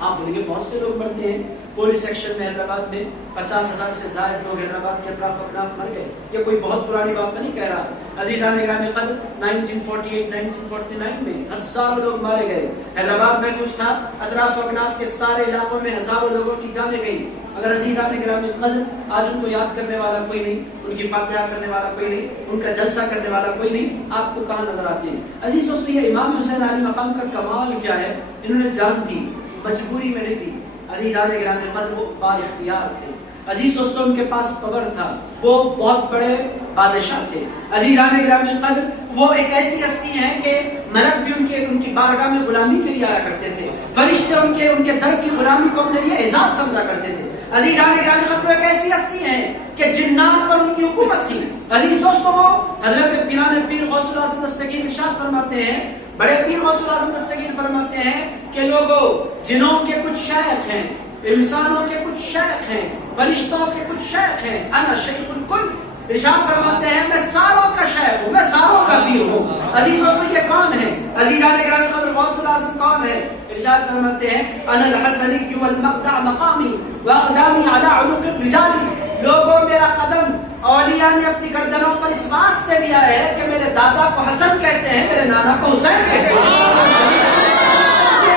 آپ بولیں گے بہت سے لوگ مرتے ہیں. پولیس سیکشن میں حیدرآباد میں 50,000 سے زائد لوگ حیدرآباد کے اطراف اکناف مر گئے. یہ کوئی بہت پرانی بات نہیں کہہ رہا. عزیزان گرامی قدر 1948 1949 میں ہزاروں لوگ مارے گئے. حیدرآباد محفوظ تھا. اطراف اکناف کے سارے علاقوں میں ہزاروں لوگوں کی جانیں گئی. اگر عزیزان گرامی قدر آج ان کو یاد کرنے والا کوئی نہیں, ان کی فاتحہ کرنے والا کوئی نہیں, ان کا جلسہ کرنے والا کوئی نہیں, آپ کو کہاں نظر آتے ہیں؟ عزیز دوستو, یہ امام حسین علیہ مقام کا کمال کیا ہے؟ انہوں نے جان دی, مجبوری میں نہیں دی. عزیزان گرامی قدر وہ با اختیار تھے. عزیز دوستو, ان کے پاس پاور تھا, وہ بہت بڑے بادشاہ تھے. عزیزان گرامی قدر وہ ایک ایسی ہستی ہیں کہ ملک بھی ان کی بارگاہ میں غلامی کے لیے آیا کرتے تھے. فرشتے ان کے در کی غلامی کو اپنے لیے اعزاز سمجھا کرتے تھے. عزیزان گرامی قدر ایک ایسی ہستی ہیں کہ جنات پر ان کی حکومت تھی. عزیز دوستو, وہ حضرت پیران پیر غوث الاعظم دستگیر ارشاد فرماتے ہیں, بڑے پیر غوث الاعظم دستگیر فرماتے ہیں کہ لوگوں, جنوں کے کچھ شیخ ہیں, انسانوں کے کچھ شیخ ہیں, فرشتوں کے کچھ شیخ ہیں, انا شیخ الکل. ارشاد فرماتے ہیں میں ساروں کا شیخ ہوں, میں ساروں کا پیر ہوں. عزیز دوستو, یہ کون ہے؟ عزیزان گرامی قدر غوث الاعظم کون ہے؟ ارشاد فرماتے ہیں انا الحسنی والمقطع مقامی واقدامی علی عنق الرجال. لوگوں, میرا قدم اولیاء نے اپنی گردنوں پر اس واسطے لیا ہے کہ میرے دادا کو حسن کہتے ہیں, میرے نانا کو حسین کہتے ہیں.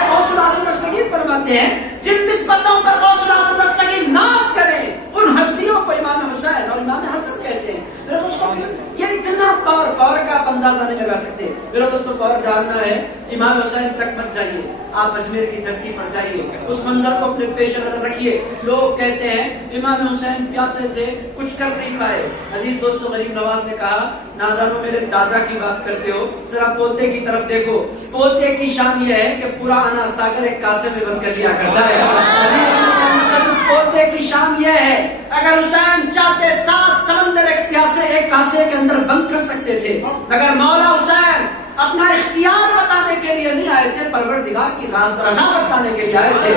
غوث الاعظم دستگیر فرماتے ہیں جن نسبتوں پر غوث الاعظم دستگیر ناز کریں ان ہستیوں کو امام حسین اور امام حسن کہتے ہیں. میرے دوستوں, یہ اتنا پاور کا آپ اندازہ نہیں لگا سکتے. میرے دوستوں, پاور جاننا ہے, امام حسین تک مت جائیے, آپ اجمیر کی دھرتی پر جائیے, اس منظر کو اپنے پیش نظر رکھیے. لوگ کہتے ہیں امام حسین پیاسے تھے, کچھ کر نہیں پائے. عزیز دوستو, غریب نواز نے کہا نادانو میرے دادا کی بات کرتے ہو, ذرا پوتے کی طرف دیکھو. پوتے کی شان یہ ہے کہ پورا انا ساگر ایک کاسے میں بند کر دیا کرتا ہے. پوتے کی شان یہ ہے, اگر حسین چاہتے 7 سمندر ایک پیاسے ایک کاسے کے اندر بند کر سکتے تھے. اگر مولا حسین اپنا اختیار بتانے کے لیے نہیں آئے تھے, پروردگار کی رضا بتانے کے لیے آئے تھے.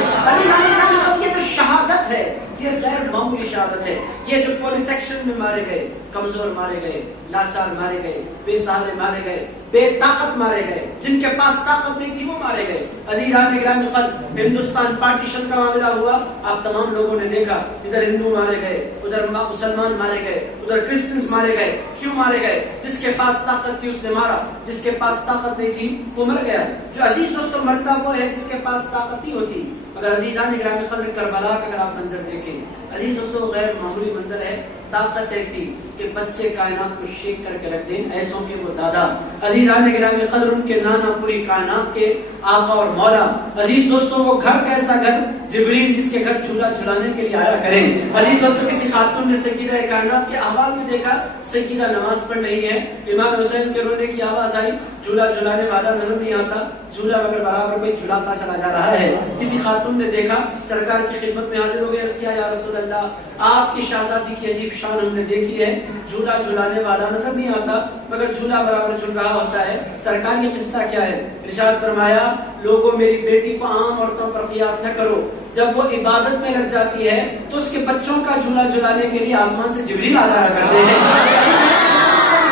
یہ جو شہادت ہے یہ غیر معمولی شہادت ہے. یہ جو پولیس سیکشن میں مارے گئے, کمزور مارے گئے, لاچار مارے گئے, بے سہارے مارے گئے, بے طاقت مارے گئے, جن کے پاس طاقت نہیں تھی وہ مارے گئے. عزیزان گرامی قدر ہندوستان پارٹیشن کا معاملہ ہوا, آپ تمام لوگوں نے دیکھا, ادھر ہندو مارے گئے, ادھر مسلمان مارے گئے, ادھر کرسچنز مارے گئے. کیوں مارے گئے؟ جس کے پاس طاقت تھی اس نے مارا, جس کے پاس طاقت نہیں تھی وہ مر گیا. جو عزیز دوستوں مرتا وہ ہے جس کے پاس طاقت نہیں ہوتی. اگر عزیزان گرامی قدر کربلا کا اگر آپ منظر دیکھیں, عزیز دوستوں غیر معمولی منظر ہے. طاقت ایسی کہ بچے کائنات کو شیک کر کے رکھ دیں, ایسوں کے وہ دادا. عزیزان گرامی قدر ان کے نانا پوری کائنات کے آقا اور مولا. عزیز دوستوں, وہ گھر کیسا گھر, جبریل جس کے گھر جھولا جھلانے کے لیے آیا کریں. عزیز دوستوں, کسی خاتون نے سیدہ کائنات کے احوال میں دیکھا, سیدہ نماز پڑھ رہی ہے, امام حسین کے رونے کی آواز آئی, جھولا جھلانے والا نظر نہیں آتا, جھولا مگر برابر میں جھلاتا چلا جا رہا ہے. کسی خاتون نے دیکھا, سرکار کی خدمت میں حاضر ہو گئے, عرض کیا یا رسول اللہ, آپ کی شہزادی کی عجیب شان ہم نے دیکھی ہے, جھولا جھلانے والا نظر نہیں آتا مگر جھولا برابر جھل رہا ہوتا ہے. سرکار یہ قصہ کیا ہے؟ ارشاد فرمایا لوگوں میری بیٹی کو عام عورتوں پر قیاس نہ کرو, جب وہ عبادت میں لگ جاتی ہے تو اس کے بچوں کا جھولا جھلانے کے لیے آسمان سے جبریل آ جایا کرتے ہیں.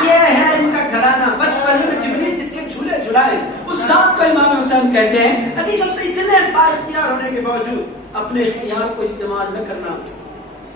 یہ ہے ان کا گھرانہ, بچپن میں جبریل جس کے جھولے جھلائے اس ذات کو امام حسین کہتے ہیں. عزیز اتنے با اختیار ہونے کے باوجود اپنے اختیار کو استعمال نہ کرنا,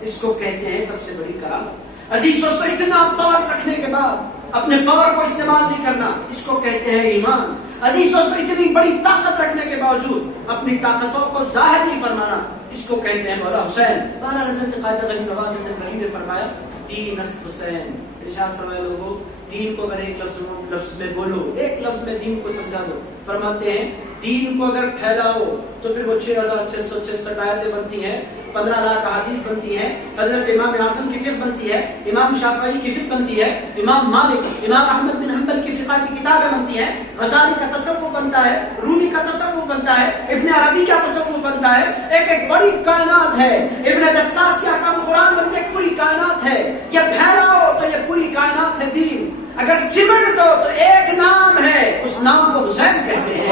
اس کو کہتے ہیں سب سے بڑی کرامت. عزیز دوستو, اتنا پاور رکھنے کے بعد اپنے پاور کو استعمال نہیں کرنا, اس کو کہتے ہیں ایمان. عزیز دوستو, اتنی بڑی طاقت رکھنے کے باوجود اپنی طاقتوں کو ظاہر نہیں فرمانا, اس کو کہتے ہیں مولا حسین. مولانا حضرت خواجہ غریب نواز الدین نے فرمایا دین است حسین. ارشاد فرمایا لوگوں, دین کو اگر ایک لفظ میں بولو, ایک لفظ میں دین کو سمجھا دو. فرماتے ہیں دین کو اگر پھیلاؤ تو پھر وہ 6666 آیتیں بنتی ہیں, 15 لاکھ احادیث بنتی ہیں, حضرت امام اعظم کی فقہ بنتی ہے, امام شافعی کی فقہ بنتی ہے, امام مالک, امام احمد بن حنبل کی فقہ کی کتابیں بنتی ہیں, غزالی کا تصوف بنتا ہے, رومی کا تصوف بنتا ہے, ابن عربی کا تصوف بنتا ہے. ایک بڑی کائنات ہے. ابن دساس کے احکام قرآن بنتے ایک پوری کائنات ہے. یہ پھیلاؤ تو یہ پوری کائنات ہے دین. اگر سمٹ دو تو ایک نام ہے, اس نام کو حسین کہتے ہیں.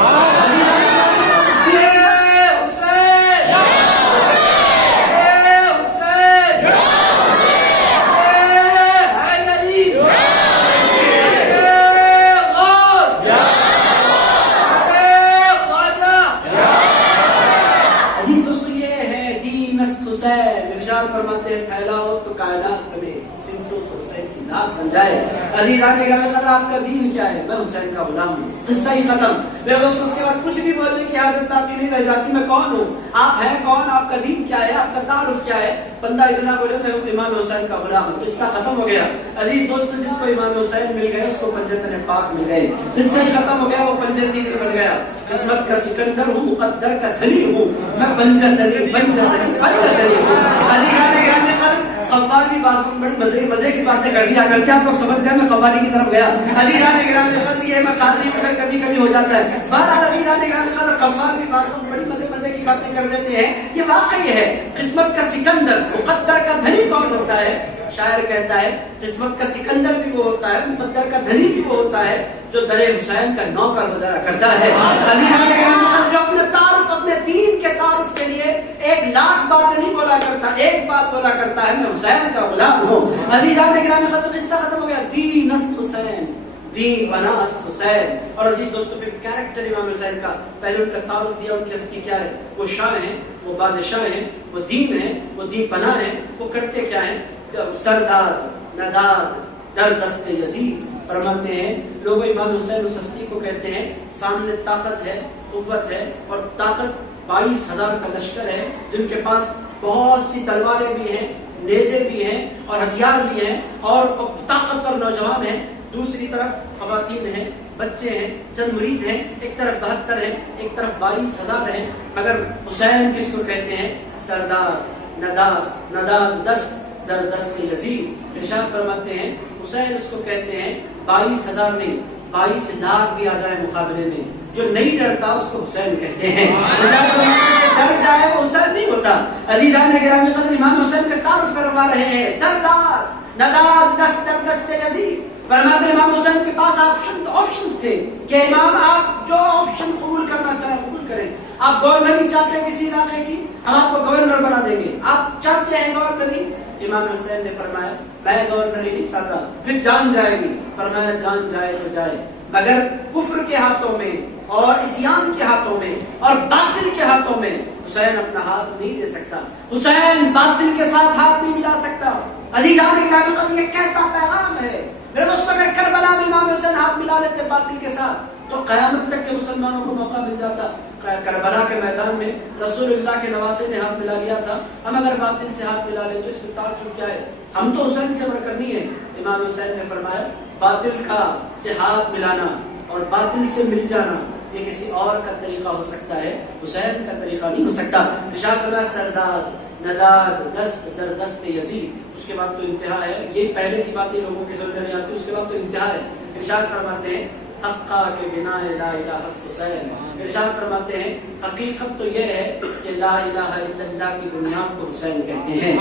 ہیں پھیلاؤ تو کائنات بنے، سمٹو تو حسین کی ذات بن جائے۔ عزیزان گرامی قدر، آپ کا دین کیا ہے؟ میں حسین کا غلام ہوں، قصہ ہی ختم۔ میرے دوستوں اس کے بعد کچھ بھی بولنے کی حاجت باقی نہیں رہ جاتی۔ میں کون ہوں، آپ ہیں کون، آپ کا دین کیا ہے، آپ کا تعارف کیا ہے؟ بندہ اتنا بولے میں امام حسین کا غلام ہوں، قصہ ختم ہو گیا۔ عزیز دوستو، جس کو امام حسین مل گئے اس کو پنجتن پاک مل گئے، قصہ ہی ختم ہو گیا، وہ پنجتین بن گیا۔ قسمت کا سکندر ہوں، مقدر کا دھنی ہوں، میں پنجتنی پنجتنی ہوں۔ عزیزان گرامی قدر، قوال بھی بعض میں بڑی مزے کی باتیں کر دیا کرتے ہیں، آپ لوگ سمجھ گئے میں قوالی کی طرف گیا۔ عزیزان گرامی قدر، یہ میں قادری میں کبھی کبھی ہو جاتا ہے۔ بہرحال عزیزان گرامی قدر، قوال بھی بعض میں بڑی مزے کی باتیں کر دیتے ہیں۔ یہ واقعی ہے، قسمت کا سکندر مقدر کا دھنی کون ہوتا ہے؟ شاعر کہتا ہے قسمت کا سکندر بھی وہ ہوتا ہے، مقدر کا دھنی بھی وہ ہوتا ہے جو در حسین کا نوکر گزارا کرتا ہے۔ عزیزان گرامی قدر، جو اپنے تعارف، اپنے دین کے تعارف کے لیے 1,00,000 باتیں نہیں بولا کرتا، ایک بات بولا کرتا ہے، میں حسین کا غلام ہوں۔ عزیزان گرامی قدر، قصہ ختم ہو گیا، دین است حسین، دین بنا است حسین۔ اور عزیز دوستو، پھر کیریکٹر امام حسین کا پہلے ان کا تعارف دیا، ان کی ہستی کیا ہے، وہ شاہ ہیں، وہ بادشاہ ہیں، وہ دین ہے، وہ دین پناہ ہے، وہ کرتے کیا ہیں؟ سرداد نداد در دست یزید فرماتے ہیں لوگوں امام حسین اس ہستی کو کہتے ہیں سامنے طاقت ہے، قوت ہے، اور طاقت 22,000 کا لشکر ہے، جن کے پاس بہت سی تلواریں بھی ہیں، نیزے بھی ہیں اور ہتھیار بھی ہیں اور طاقتور نوجوان ہیں۔ دوسری طرف خواتین ہیں، بچے ہیں، چند مرید ہیں، ایک طرف 72 ہیں، ایک طرف 22,000 ہیں، مگر حسین کس کو کہتے ہیں؟ سردار نداد دست در دست یزید۔ ارشاد فرماتے ہیں حسین اس کو کہتے ہیں 22,000 نہیں، 22,00,000 بھی آ جائے مقابلے میں، جو نہیں ڈرتا اس کو حسین کہتے ہیں۔ ڈر جائے وہ حسین نہیں ہوتا۔ عزیزان گرامی قدر، امام حسین کا تعارف کروا رہے ہیں، سردار نداد دست در دست یزید۔ فرماتے ہیں امام حسین کے پاس آپشنز تھے کہ امام آپ جو آپشن قبول کرنا چاہیں قبول کریں۔ آپ گورنری چاہتے ہیں کسی علاقے کی، ہم آپ کو گورنر بنا دیں گے۔ آپ چاہتے ہیں گورنری؟ امام حسین نے فرمایا میں گورنری نہیں چاہتا، پھر جان جائے گی۔ فرمایا جان جائے تو جائے، مگر کفر کے ہاتھوں میں اور عصیان کے ہاتھوں میں اور باطل کے ہاتھوں میں حسین اپنا ہاتھ نہیں دے سکتا، حسین باطل کے ساتھ ہاتھ نہیں ملا سکتا۔ عزیزان گرامی قدر، یہ کیسا پیغام ہے میرے دوست! اگر کربلا میں امام حسین ہاتھ ملا لیتے باطل کے ساتھ تو قیامت تک کے مسلمانوں کو موقع مل جاتا۔ کربلا کے میدان میں رسول اللہ کے نواسے نے ہاتھ ملا لیا تھا، ہم اگر باطل سے ہاتھ ملا لیں تو اس میں تعجب کیا ہے؟ ہم تو حسین سے بڑھ کر نہیں ہے۔ امام حسین نے فرمایا باطل کا سے ہاتھ ملانا اور باطل سے مل جانا یہ کسی اور کا طریقہ ہو سکتا ہے، حسین کا طریقہ نہیں ہو سکتا۔ ارشاد فرمایا سردار نداد دست در دست یزید۔ اس کے بعد تو انتہا ہے، یہ پہلے کی باتیں لوگوں کے سمجھ نہیں آتی، اس کے بعد تو انتہا ہے۔ ارشاد فرماتے ہیں حقا کے بنا لا الہ الا حسین۔ ارشاد فرماتے ہیں حقیقت تو یہ ہے کہ لا الہ الا اللہ کی بنیاد کو حسین کہتے ہیں۔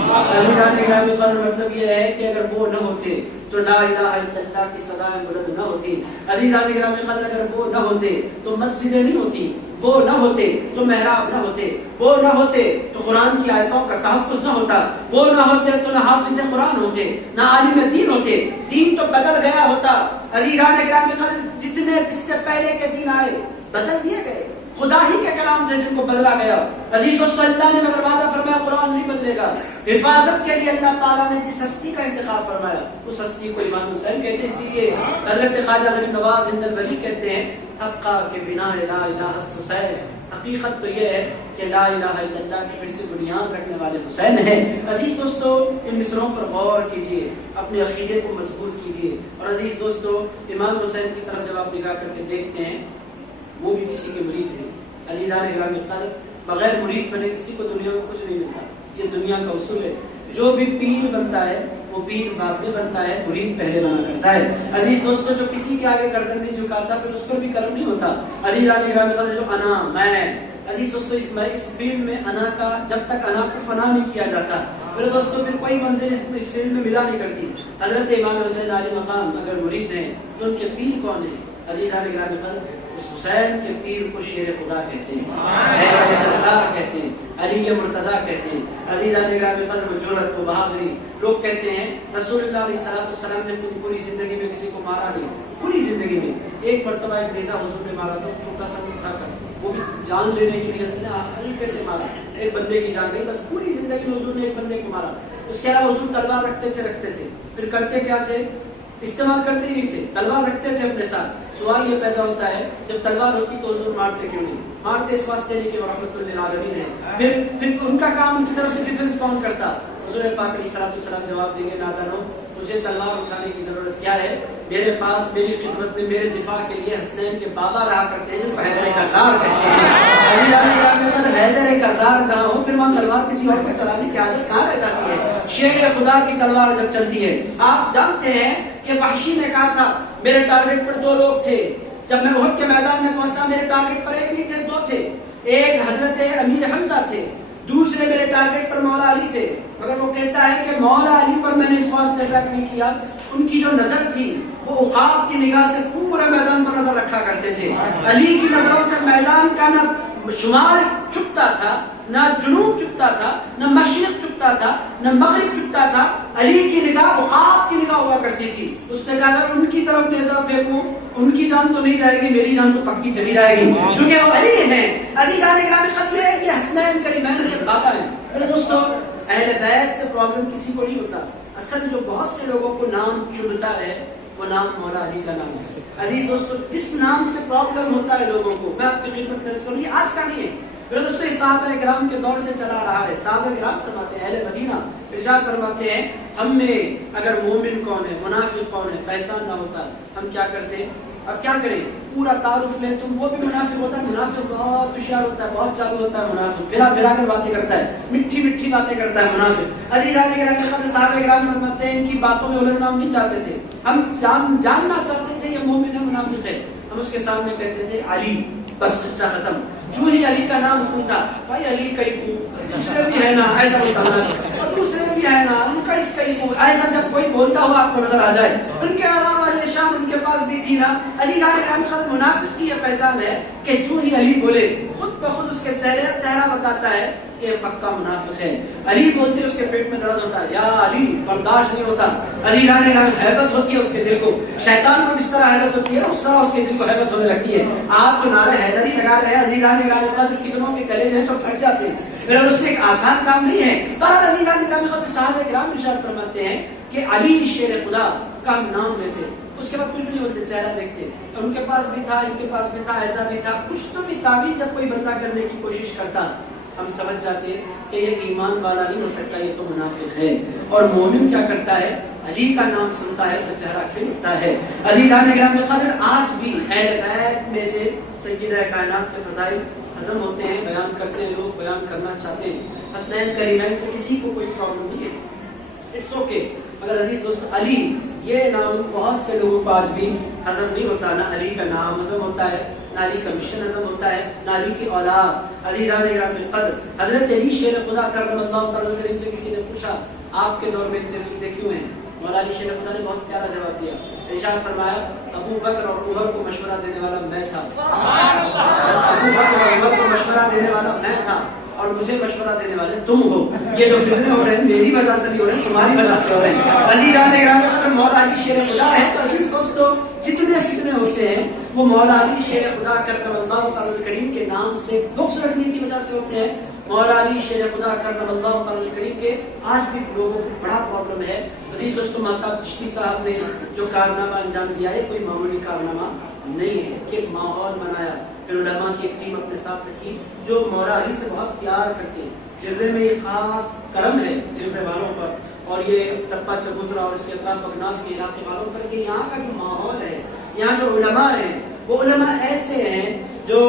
مطلب یہ ہے کہ اگر وہ نہ ہوتے تو لا الہ الا اللہ کی صدائیں بلند نہ ہوتی۔ عزیزان گرامی قدر، اگر وہ نہ ہوتے تو مسجدیں نہیں ہوتی، وہ نہ ہوتے تو محراب نہ ہوتے، وہ نہ ہوتے تو قرآن کی آیتوں کا تحفظ نہ ہوتا، وہ نہ ہوتے تو نہ حافظ قرآن ہوتے، نہ عالم دین ہوتے، دین تو بدل گیا ہوتا۔ عزیزان گرامی قدر، جتنے اس سے پہلے کے دین آئے بدل دیے گئے، خدا ہی کے کلام تھے جن کو بدلا گیا۔ عزیز دوستو، اللہ نے مگر وعدہ فرمایا قرآن نہیں بدلے گا۔ حفاظت کے لیے اللہ تعالیٰ نے جس ہستی کا انتخاب فرمایا اس ہستی کو امام حسین کہتے ہیں، اسی لیے حضرت خواجہ غریب نواز زند الولی کہتے ہیں حقا کے بنا لا الہ الا حسین۔ حقیقت تو یہ ہے کہ لا الہ الا اللہ کی پھر سے بنیاد رکھنے والے حسین ہیں۔ عزیز دوستو، ان مصروں پر غور کیجئے، اپنے عقیدے کو مضبوط کیجئے، اور عزیز دوستو امام حسین کی طرف جب آپ نگاہ کر کے دیکھتے ہیں وہ بھی کسی کے مرید ہیں۔ عزیزان گرامی قدر، بغیر مرید بنے کسی کو دنیا میں کچھ نہیں ملتا، یہ دنیا کا اصول ہے۔ جو بھی پیر بنتا ہے وہ پیر بعد میں بنتا ہے، مرید پہلے بنا کرتا ہے۔ عزیز دوستو، جو کسی کے آگے گردن نہیں جھکاتا پھر اس پر بھی کرم نہیں ہوتا۔ عزیزان گرامی قدر، جو انا میں، عزیز دوستو اس فیلڈ میں انا کا جب تک انا کو فنا نہیں کیا جاتا میرے دوستو پھر کوئی منزل اس فیلڈ میں ملا نہیں کرتی۔ حضرت امام حسین علیہ مقام اگر مرید ہیں تو ان کے پیر کون ہیں؟ عزیزان گرامی قدر، اس حسین کے پیر کو شیر خدا کہتے ہیں، کہتے ہیں علی مرتضیٰ کہتے ہیں۔ عزیزان گرامی قدر، جرأت و بہادری، لوگ کہتے ہیں رسول اللہ علیہ السلام نے پوری زندگی میں کسی کو مارا نہیں، پوری زندگی میں ایک مرتبہ ایک نیزہ حضور نے مارا تھا، چھوٹا سا اٹھا کر، وہ بھی جان لینے کے لیے ہلکے سے مارا، ایک بندے کی جان گئی، بس پوری زندگی میں حضور نے ایک بندے کو مارا۔ اس کے علاوہ حضور تلوار رکھتے تھے پھر کرتے کیا تھے؟ استعمال کرتے ہی نہیں تھے، تلوار رکھتے تھے اپنے ساتھ. سوال یہ پیدا ہوتا ہے جب تلوار ہوتی تو حضور مارتے کیوں نہیں؟ مارتے اس واسطے نہیں کہ وہ رحمت للعالمین ہے. پھر ان کا کام ان کی طرف سے ڈیفینس کون کرتا؟ حضور پاک علیہ السلام جواب دیں گے نادانو مجھے تلوار اٹھانے کی ضرورت کیا ہے؟ میرے پاس میری خدمت میں میرے دفاع کے لیے حسنین کے بابا رہا کرتے ہیں جس کو حیدر کردار کہتے ہیں. حیدر کردار جہاں ہو پھر وہاں تلوار کسی اور کو چلانے کی عادت کہاں رہ جاتی ہے؟ شیر خدا کی تلوار جب چلتی ہے. آپ جانتے ہیں کہ وحشی نے کہا تھا میرے ٹارگٹ پر 2 لوگ تھے. جب میں احد کے میدان میں پہنچا میرے ٹارگٹ پر 1 نہیں تھے 2 تھے. ایک حضرت امیر حمزہ تھے، دوسرے میرے ٹارگٹ پر مولا علی تھے. مگر وہ کہتا ہے کہ مولا علی پر میں نے اس واسطے اٹیک نہیں کیا، ان کی جو نظر تھی وہ عقاب کی نگاہ سے پورے میدان پر نظر رکھا کرتے تھے. علی کی نظروں سے میدان کا نہ شمال چھپتا تھا، نہ جنوب چھپتا تھا، نہ مشرق چھپتا تھا، نہ مغرب چھپتا تھا. علی کی نگاہ عقاب کی نگاہ ہوا کرتی تھی. اس نے کہا اگر ان کی طرف نیزہ پھینکوں ان کی جان تو نہیں جائے گی، میری جان تو پکی چلی جائے گی کیونکہ وہ علی ہیں. عزیزان گرامی خطرے ہے کہ حسنین کریمین کے بابا ہیں. میرے دوستو اہل بیت سے پرابلم کسی کو نہیں ہوتا. اصل جو بہت سے لوگوں کو نام چنتا ہے وہ نام مولا علی کا نام ہے. عزیز دوستو جس نام سے پرابلم ہوتا ہے لوگوں کو، میں آپ کی خدمت میں عرض کروں یہ آج کا نہیں ہے میرے دوستو، یہ صحابہ کرام کے دور سے چلا رہا ہے. صحابہ کرام فرماتے ہیں اہل مدینہ ارشاد فرماتے ہیں ہم میں اگر مومن کون ہے منافق کون ہے پہچان نہ ہوتا ہم کیا کرتے؟ اب کیا کریں؟ پورا تعارف لیں تم، وہ بھی منافق ہوتا ہے. منافق بہت ہوشیار ہوتا ہے، بہت چالو ہوتا ہے. منافق پھرا پھرا کر باتیں کرتا ہے، میٹھی میٹھی باتیں کرتا ہے منافق. عزیزان کرام صحابہ کرام فرماتے ہیں ان کی باتوں میں الجھنا ہم نہیں چاہتے تھے، ہم جاننا چاہتے تھے یہ مومن ہے منافق ہے. ہم اس کے سامنے کہتے تھے علی، بس قصہ ختم. جو ہی علی کا نام سنتا بھائی علی کئی کو دوسرے بھی ہے نا ایسا ہوتا ہے، اور دوسرے بھی ہے نا ان کا اس کئی کو ایسا جب کوئی بولتا ہوا آپ کو نظر آ جائے ان کے علاوہ یہ شان ان کے پاس بھی تھی نا. عزیزان کرام منافق کی یہ پہچان ہے کہ جو ہی علی بولے خود بخود اس کے چہرہ بتاتا ہے کہ پکا منافق ہے. علی بولتے اس کے پیٹ میں درد ہوتا ہے، یا علی برداشت نہیں ہوتا. عزیزان کرام حیرت ہوتی ہے اس کے دل کو، شیطان کو جس طرح حیرت ہوتی ہے اس طرح اس کے دل کو حیرت ہونے لگتی ہے. آپ جو نعرہ حیدری لگا رہے ہیں عزیزان کرام قدر کتنوں کے گلے ہیں جو پھٹ جاتے ہیں. میرا اس میں ایک آسان کام نہیں ہے. بہت عزیزان کرام صحابہ کرام ارشاد فرماتے ہیں کہ علی شیر خدا کا ہم نام لیتے اس کے بعد کچھ بھی نہیں بولتے، چہرہ دیکھتے. ان کے پاس بھی تھا، ان کے پاس بھی تھا، ایسا بھی تھا، کچھ تو بھی تعبیر جب کوئی بندہ کرنے کی کوشش کرتا ہم سمجھ جاتے ہیں کہ یہ ایمان والا نہیں ہو سکتا، یہ تو منافق ہے. اور مومن کیا کرتا ہے؟ علی کا نام سنتا ہے تو چہرہ کھل اٹھتا ہے. عزیزان کرام قدر آج بھی اہل بیت میں سے سیدہ کائنات کے فضائل ہضم ہوتے ہیں، بیان کرتے ہیں، لوگ بیان کرنا چاہتے ہیں. حسنین کریمین سے کسی کو کوئی پرابلم نہیں ہے، اٹس اوکے. مگر عزیز دوست علی یہ نام بہت سے لوگوں کو آج بھی ہضم نہیں ہوتا. نہ علی کا نام ہضم ہوتا ہے، نہ علی کا مشن ہضم ہوتا ہے، نہ علی کی اولاد. عزیزان کرام قدر حضرت علی شیر خدا کرم اللہ تعالی کریم سے کسی نے پوچھا آپ کے دور میں اتنے فرقے کیوں ہیں؟ مولا علی شیر خدا نے بہت پیارا جواب دیا. ارشاد فرمایا ابو بکر اور عمر کو مشورہ دینے والا میں تھا، ابو بکر اور عمر کو مشورہ دینے والا میں تھا اور مجھے مشورہ دینے والے تم ہو. یہ جو فتنے ہو رہے ہیں میری وجہ سے نہیں ہو رہے، تمہاری وجہ سے ہو رہے ہیں. عزیزان کرام مولا علی شیر خدا ہے تو عزیز دوستو جتنے فتنے ہوتے ہیں وہ مولا علی شیر خدا کرم اللہ تعالی کریم کے نام سے بغض رکھنے کی وجہ سے ہوتے ہیں. مولا علی شیر خدا کرم اللہ تعالی کریم کے آج بھی لوگوں کو بڑا پرابلم ہے. عزیز دوستو مہتاب چشتی صاحب نے جو کارنامہ انجام دیا ہے کوئی معمولی کارنامہ نہیں ہے کہ ایک ماحول بنایا، پھر علماء کی ایک ٹیم اپنے ساتھ رکھی جو مولا علی سے بہت پیار کرتے ہیں. جلوے میں یہ خاص کرم ہے جلوے والوں پر اور یہ ٹپا چبوترا اور اس کے اطراف اکناف کے علاقے والوں پر کہ یہاں کا جو ماحول ہے، یہاں جو علماء ہیں وہ علماء ایسے ہیں جو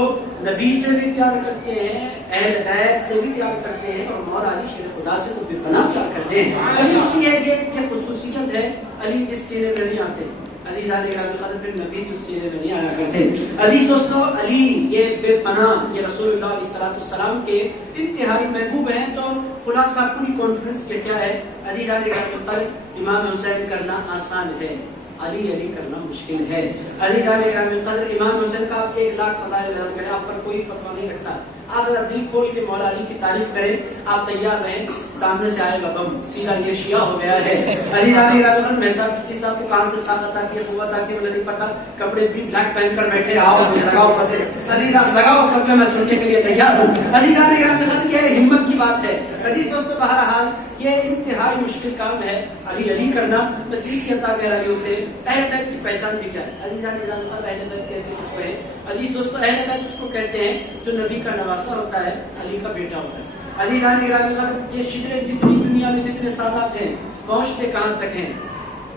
نبی سے بھی پیار کرتے ہیں، اہل بیت سے بھی پیار کرتے ہیں اور مولا علی شیر خدا سے تو بے پناہ پیار کرتے ہیں. عزیز یہ خصوصیت ہے علی جس سیرے میں نہیں آتے. عزیزان قدر پھر نبی اس سیرے میں نہیں آیا کرتے. عزیز دوستو علی یہ بے پناہ، یہ رسول اللہ علیہ السلام کے انتہائی محبوب ہیں. تو خلاصہ پوری کانفرنس کے کیا ہے؟ عزیزان قدر امام حسین کرنا آسان ہے، علی علی کرنا مشکل ہے. عزیزان قدر امام حسین کا آپ 1,00,000 فضائل بیان کریں، آپ پر کوئی فتویٰ نہیں رکھتا. آپ ذرا دل کھول کے مولا علی کی تعریف کریں، آپ تیار رہیں، سامنے سے آئے گا بم، سیدھا یہ شیعہ ہو گیا ہے. عزیزان قدر مہتاب چشتی صاحب کو کہاں سے طاقت آتی ہے، قوت آتی ہے مجھے نہیں پتا، کپڑے بھی بلیک پہن کر بیٹھے، آؤ لگاؤ فتح، عزیزان لگاؤ فتوے میں سننے کے لیے تیار ہوں. عزیزان قدر یہ ہمت کی بات ہے. عزیز دوستو بہرحال یہ انتہائی مشکل کام ہے علی علی کرنا. مزید کی عطا گہرائیوں سے اہل بیت کی پہچان بھی کیا ہے؟ عزیزان اہل بیت کہتے ہیں اس کو ہے. عزیز دوستو اہل بیت اس کو کہتے ہیں جو نبی کا نواسا ہوتا ہے، علی کا بیٹا ہوتا ہے. عزیزان گرامی یہ شجرے جتنی دنیا میں جتنے سادات ہیں پہنچتے کہاں تک ہیں؟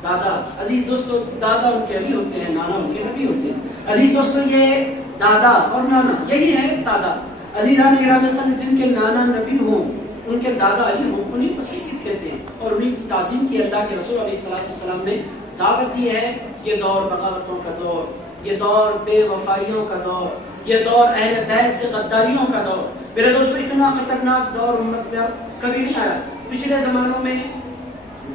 دادا. عزیز دوستو دادا ان کے علی ہوتے ہیں، نانا ان کے نبی ہوتے ہیں. عزیز دوستو یہ دادا اور نانا یہی ہے سادات. عزیزان گرامی جن کے نانا نبی ہوں ان کے دادا علی ہوں انہیں کو سید کہتے ہیں اور انہیں کی تعظیم کی اللہ کے رسول علیہ السلام نے دعوت دی ہے. یہ دور بغاوتوں کا دور، یہ دور بے وفائیوں کا دور، یہ دور اہل بیت سے غداریوں کا دور. میرے دوستو اتنا خطرناک دور امت میں کبھی نہیں آیا. پچھلے زمانوں میں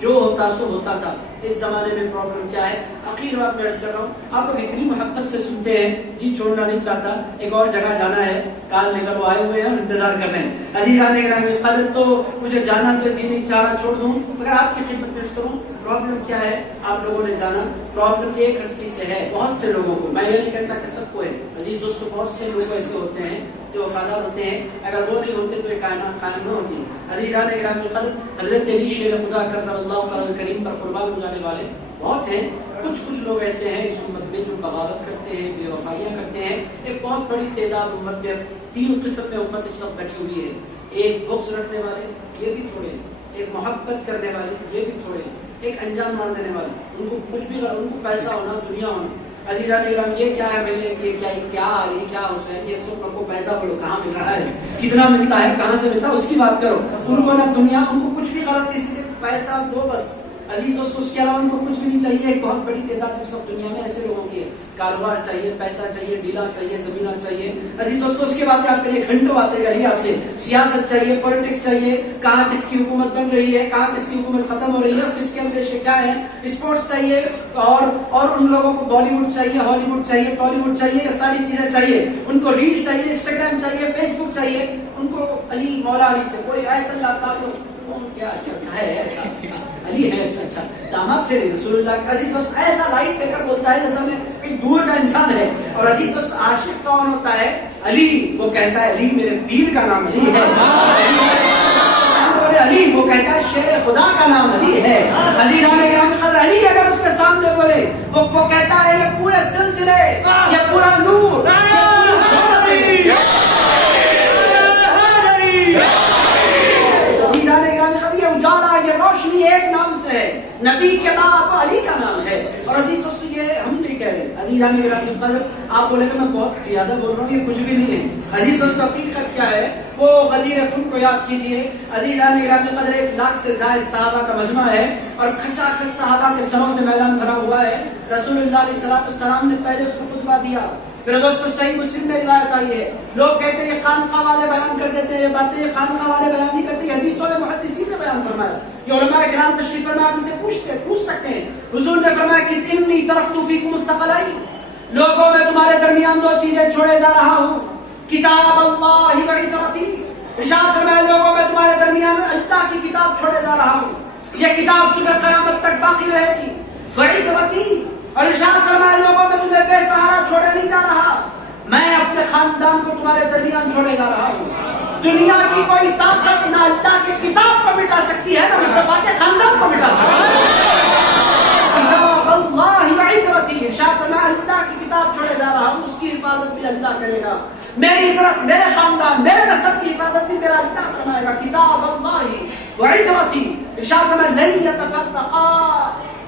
جو ہوتا سو ہوتا تھا. اس زمانے میں پرابلم کیا ہے؟ عقیل بات میں عرض کر رہا ہوں. آپ لوگ اتنی محبت سے سنتے ہیں، جی چھوڑنا نہیں چاہتا. ایک اور جگہ جانا ہے، کال لے کر وہ آئے ہوئے ہیں اور انتظار کر رہے ہیں. عزیزان گرامی قدر تو مجھے جانا تو جی نہیں چاہ رہا، چھوڑ دوں. اگر آپ کی خدمت پیش کروں، پرابلم کیا ہے؟ آپ لوگوں نے جانا پرابلم ایک ہستی سے ہے، بہت سے لوگوں کو. میں یہ نہیں کہتا کہ سب کو ہے. عزیز دوستو بہت سے لوگ ایسے ہوتے ہیں جو وفادار ہوتے ہیں. اگر وہ نہیں ہوتے تو یہ کائنات قائم نہ ہوتی. عزیزان گرامی القدر حضرت علی شیر خدا کرم اللہ تعالی کریم پر قربان ہو جانے والے بہت ہیں. کچھ لوگ ایسے ہیں اس امت میں جو بغاوت کرتے ہیں، بے وفائیاں کرتے ہیں. ایک بہت بڑی تعداد امت میں، تین قسم میں امت اس وقت بیٹھی ہوئی ہے. ایک بغض رکھنے والے یہ بھی تھوڑے، ایک محبت کرنے والے یہ بھی تھوڑے، ایک انجام مار دینے والے. ان کو کچھ بھی ان کو پیسہ ہونا، دنیا ہونا. عزیزان کرام یہ کیا ہے؟ یہ کیا اس ہے؟ یہ سب کو پیسہ بولو کہاں مل رہا ہے، کتنا ملتا ہے، کہاں سے ملتا ہے، اس کی بات کرو. ان کو نہ دنیا، ان کو کچھ بھی غرض کسی سے پیسہ دو بس. عزیز دوستو اس کے علاوہ ان کو کچھ بھی نہیں چاہیے. ایک بہت بڑی تعداد اس وقت دنیا میں ایسے لوگوں کی ہے. کاروبار چاہیے، پیسہ چاہیے، ڈیلا چاہیے، زمینہ چاہیے. عزیز دوستو اس کی باتیں آپ کے لیے گھنٹوں باتیں کریں گے آپ سے. سیاست چاہیے، پولیٹکس چاہیے، کہاں کس کی حکومت بن رہی ہے، کہاں کس کی حکومت ختم ہو رہی ہے، کس کے اندیشے کیا ہے. اسپورٹس چاہیے اور ان لوگوں کو بالی ووڈ چاہیے، ہالی ووڈ چاہیے، ٹالی ووڈ چاہیے. یہ ساری چیزیں چاہیے. ان کو ریل چاہیے، انسٹاگرام چاہیے، فیس بک چاہیے. ان کو علی مولا علی سے کوئی ایسا اللہ تعالیٰ کیا اچھا ہے، ایسا علی ہے، اچھا داماد تھے رسول اللہ کے. عزیز دوست ایسا لائٹ لے کر بولتا ہے جیسا میں کوئی دور کا انسان ہے. اور عزیز دوست عاشق کون ہوتا ہے؟ علی. وہ کہتا ہے علی میرے پیر کا نام علی ہے. علی وہ کہتا ہے شیر خدا کا نام علی ہے. عزیزان گرامی قدر علی اگر اس کے سامنے بولے وہ کہتا ہے یہ پورے سلسلے، یہ پورا نور، اجالا، یہ روشنی ایک نام سے ہے. نبی کے بعد علی کا نام ہے. اور عزیز دوستو یہ ہم نہیں کہہ رہے. عزیزان گرامی قدر آپ بولے کہ میں بہت زیادہ بول رہا ہوں، یہ کچھ بھی نہیں ہے. عزیز دوستو حقیقت کیا ہے؟ وہ غدیر خون کو یاد کیجئے. عزیزان گرامی قدر 1 لاکھ سے زائد صحابہ کا مجمع ہے اور کھچا کھچ صحابہ کے سروں سے میدان بھرا ہوا ہے. رسول اللہ علیہ السلام نے پہلے اس کو خطبہ دیا. میرے دوستو صحیح مسلم میں روایت آئی ہے. لوگ کہتے ہیں یہ خانقاہ والے بیان کر دیتے ہیں یہ باتیں، یہ خانقاہ والے بیان نہیں کرتے. حدیثوں میں محدثین نے بیان فرمایا. یہ علماء کرام تشریف فرما آپ ان سے پوچھ سکتے ہیں. حضور نے فرمایا کہ انی ترکت فیکم الثقلین، لوگوں میں تمہارے درمیان 2 چیزیں چھوڑے جا رہا ہوں، کتاب اللہ و عترتی. ارشاد فرمایا لوگوں میں تمہارے درمیان اللہ کی کتاب چھوڑے جا رہا ہوں، یہ کتاب صبح قیامت تک باقی رہے گی. وعترتی، اور ارشاد فرمایا لوگوں میں تمہیں بے سہارا چھوڑے نہیں جا رہا، میں اپنے خاندان کو تمہارے درمیان چھوڑے جا رہا ہوں. دنیا کی کوئی طاقت نہ اللہ کی کتاب کو مٹا سکتی ہے، نہ مصطفیٰ کے خاندان کو مٹا سکتی ہے. کتاب اللہ وعترتی، ارشاد فرمایا اللہ کی کتاب چھوڑے جا رہا ہوں، اس کی حفاظت بھی اللہ کرے گا. میری طرف میرے خاندان میرے نسب کی حفاظت بھی میرا اللہ فرمائے گا. کتاب اللہ وعترتی، ارشاد فرمایا لن یتفرقا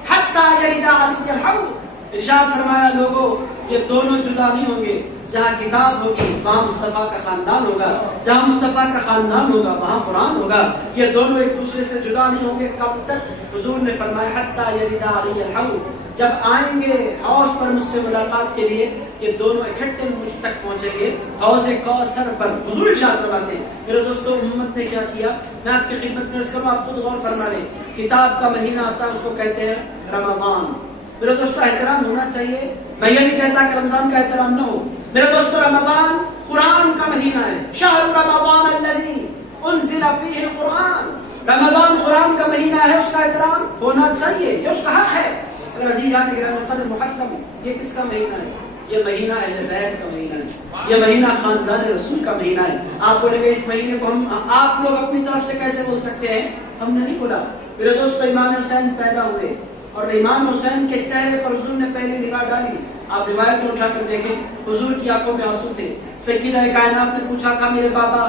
حتی یرد علی الحوض. ارشاد فرمایا لوگوں یہ دونوں جدا نہیں ہوں گے. جہاں کتاب ہوگی وہاں مصطفیٰ کا خاندان ہوگا، جہاں مصطفیٰ کا خاندان ہوگا وہاں قرآن ہوگا. یہ دونوں ایک دوسرے سے جدا نہیں ہوں گے. کب تک؟ حضور نے فرمایا حتی یرد علی الحوض، جب آئیں گے حوض پر مجھ سے ملاقات کے لیے یہ دونوں اکٹھے مجھ تک پہنچیں گے حوض کوثر پر. حضور ارشاد فرماتے ہیں. میرے دوستو امت نے کیا کیا؟ میں آپ کی خدمت میں عرض کروں، آپ خود غور فرما لیں. کتاب کا مہینہ آتا ہے اس کو کہتے ہیں رمضان. میرے دوستو احترام ہونا چاہیے. میں یہ نہیں کہتا کہ رمضان کا احترام نہ ہو. میرے دوستو رمضان قرآن کا مہینہ ہے. شہر رمضان الذی انزل فیہ القرآن. رمضان قرآن کا مہینہ ہے، اس کا احترام ہونا چاہیے، یہ اس کا حق ہے. اگر عزیزان گرامی قدر محترم، یہ کس کا مہینہ ہے؟ یہ مہینہ اہل بیت کا مہینہ ہے، یہ مہینہ خاندان رسول کا مہینہ ہے۔ آپ بولیں گے اس مہینے کو آپ لوگ اپنی طرف سے کیسے بول سکتے ہیں؟ ہم نے نہیں بولا۔ میرے دوستو، امام حسین پیدا ہوئے اور امام حسین کے چہرے پر حضور نے پہلی نگاہ ڈالی۔ آپ روایت اٹھا کر دیکھیں، حضور کی آنکھوں میں آنسو تھے۔ سکینہ کائنات نے پوچھا تھا میرے بابا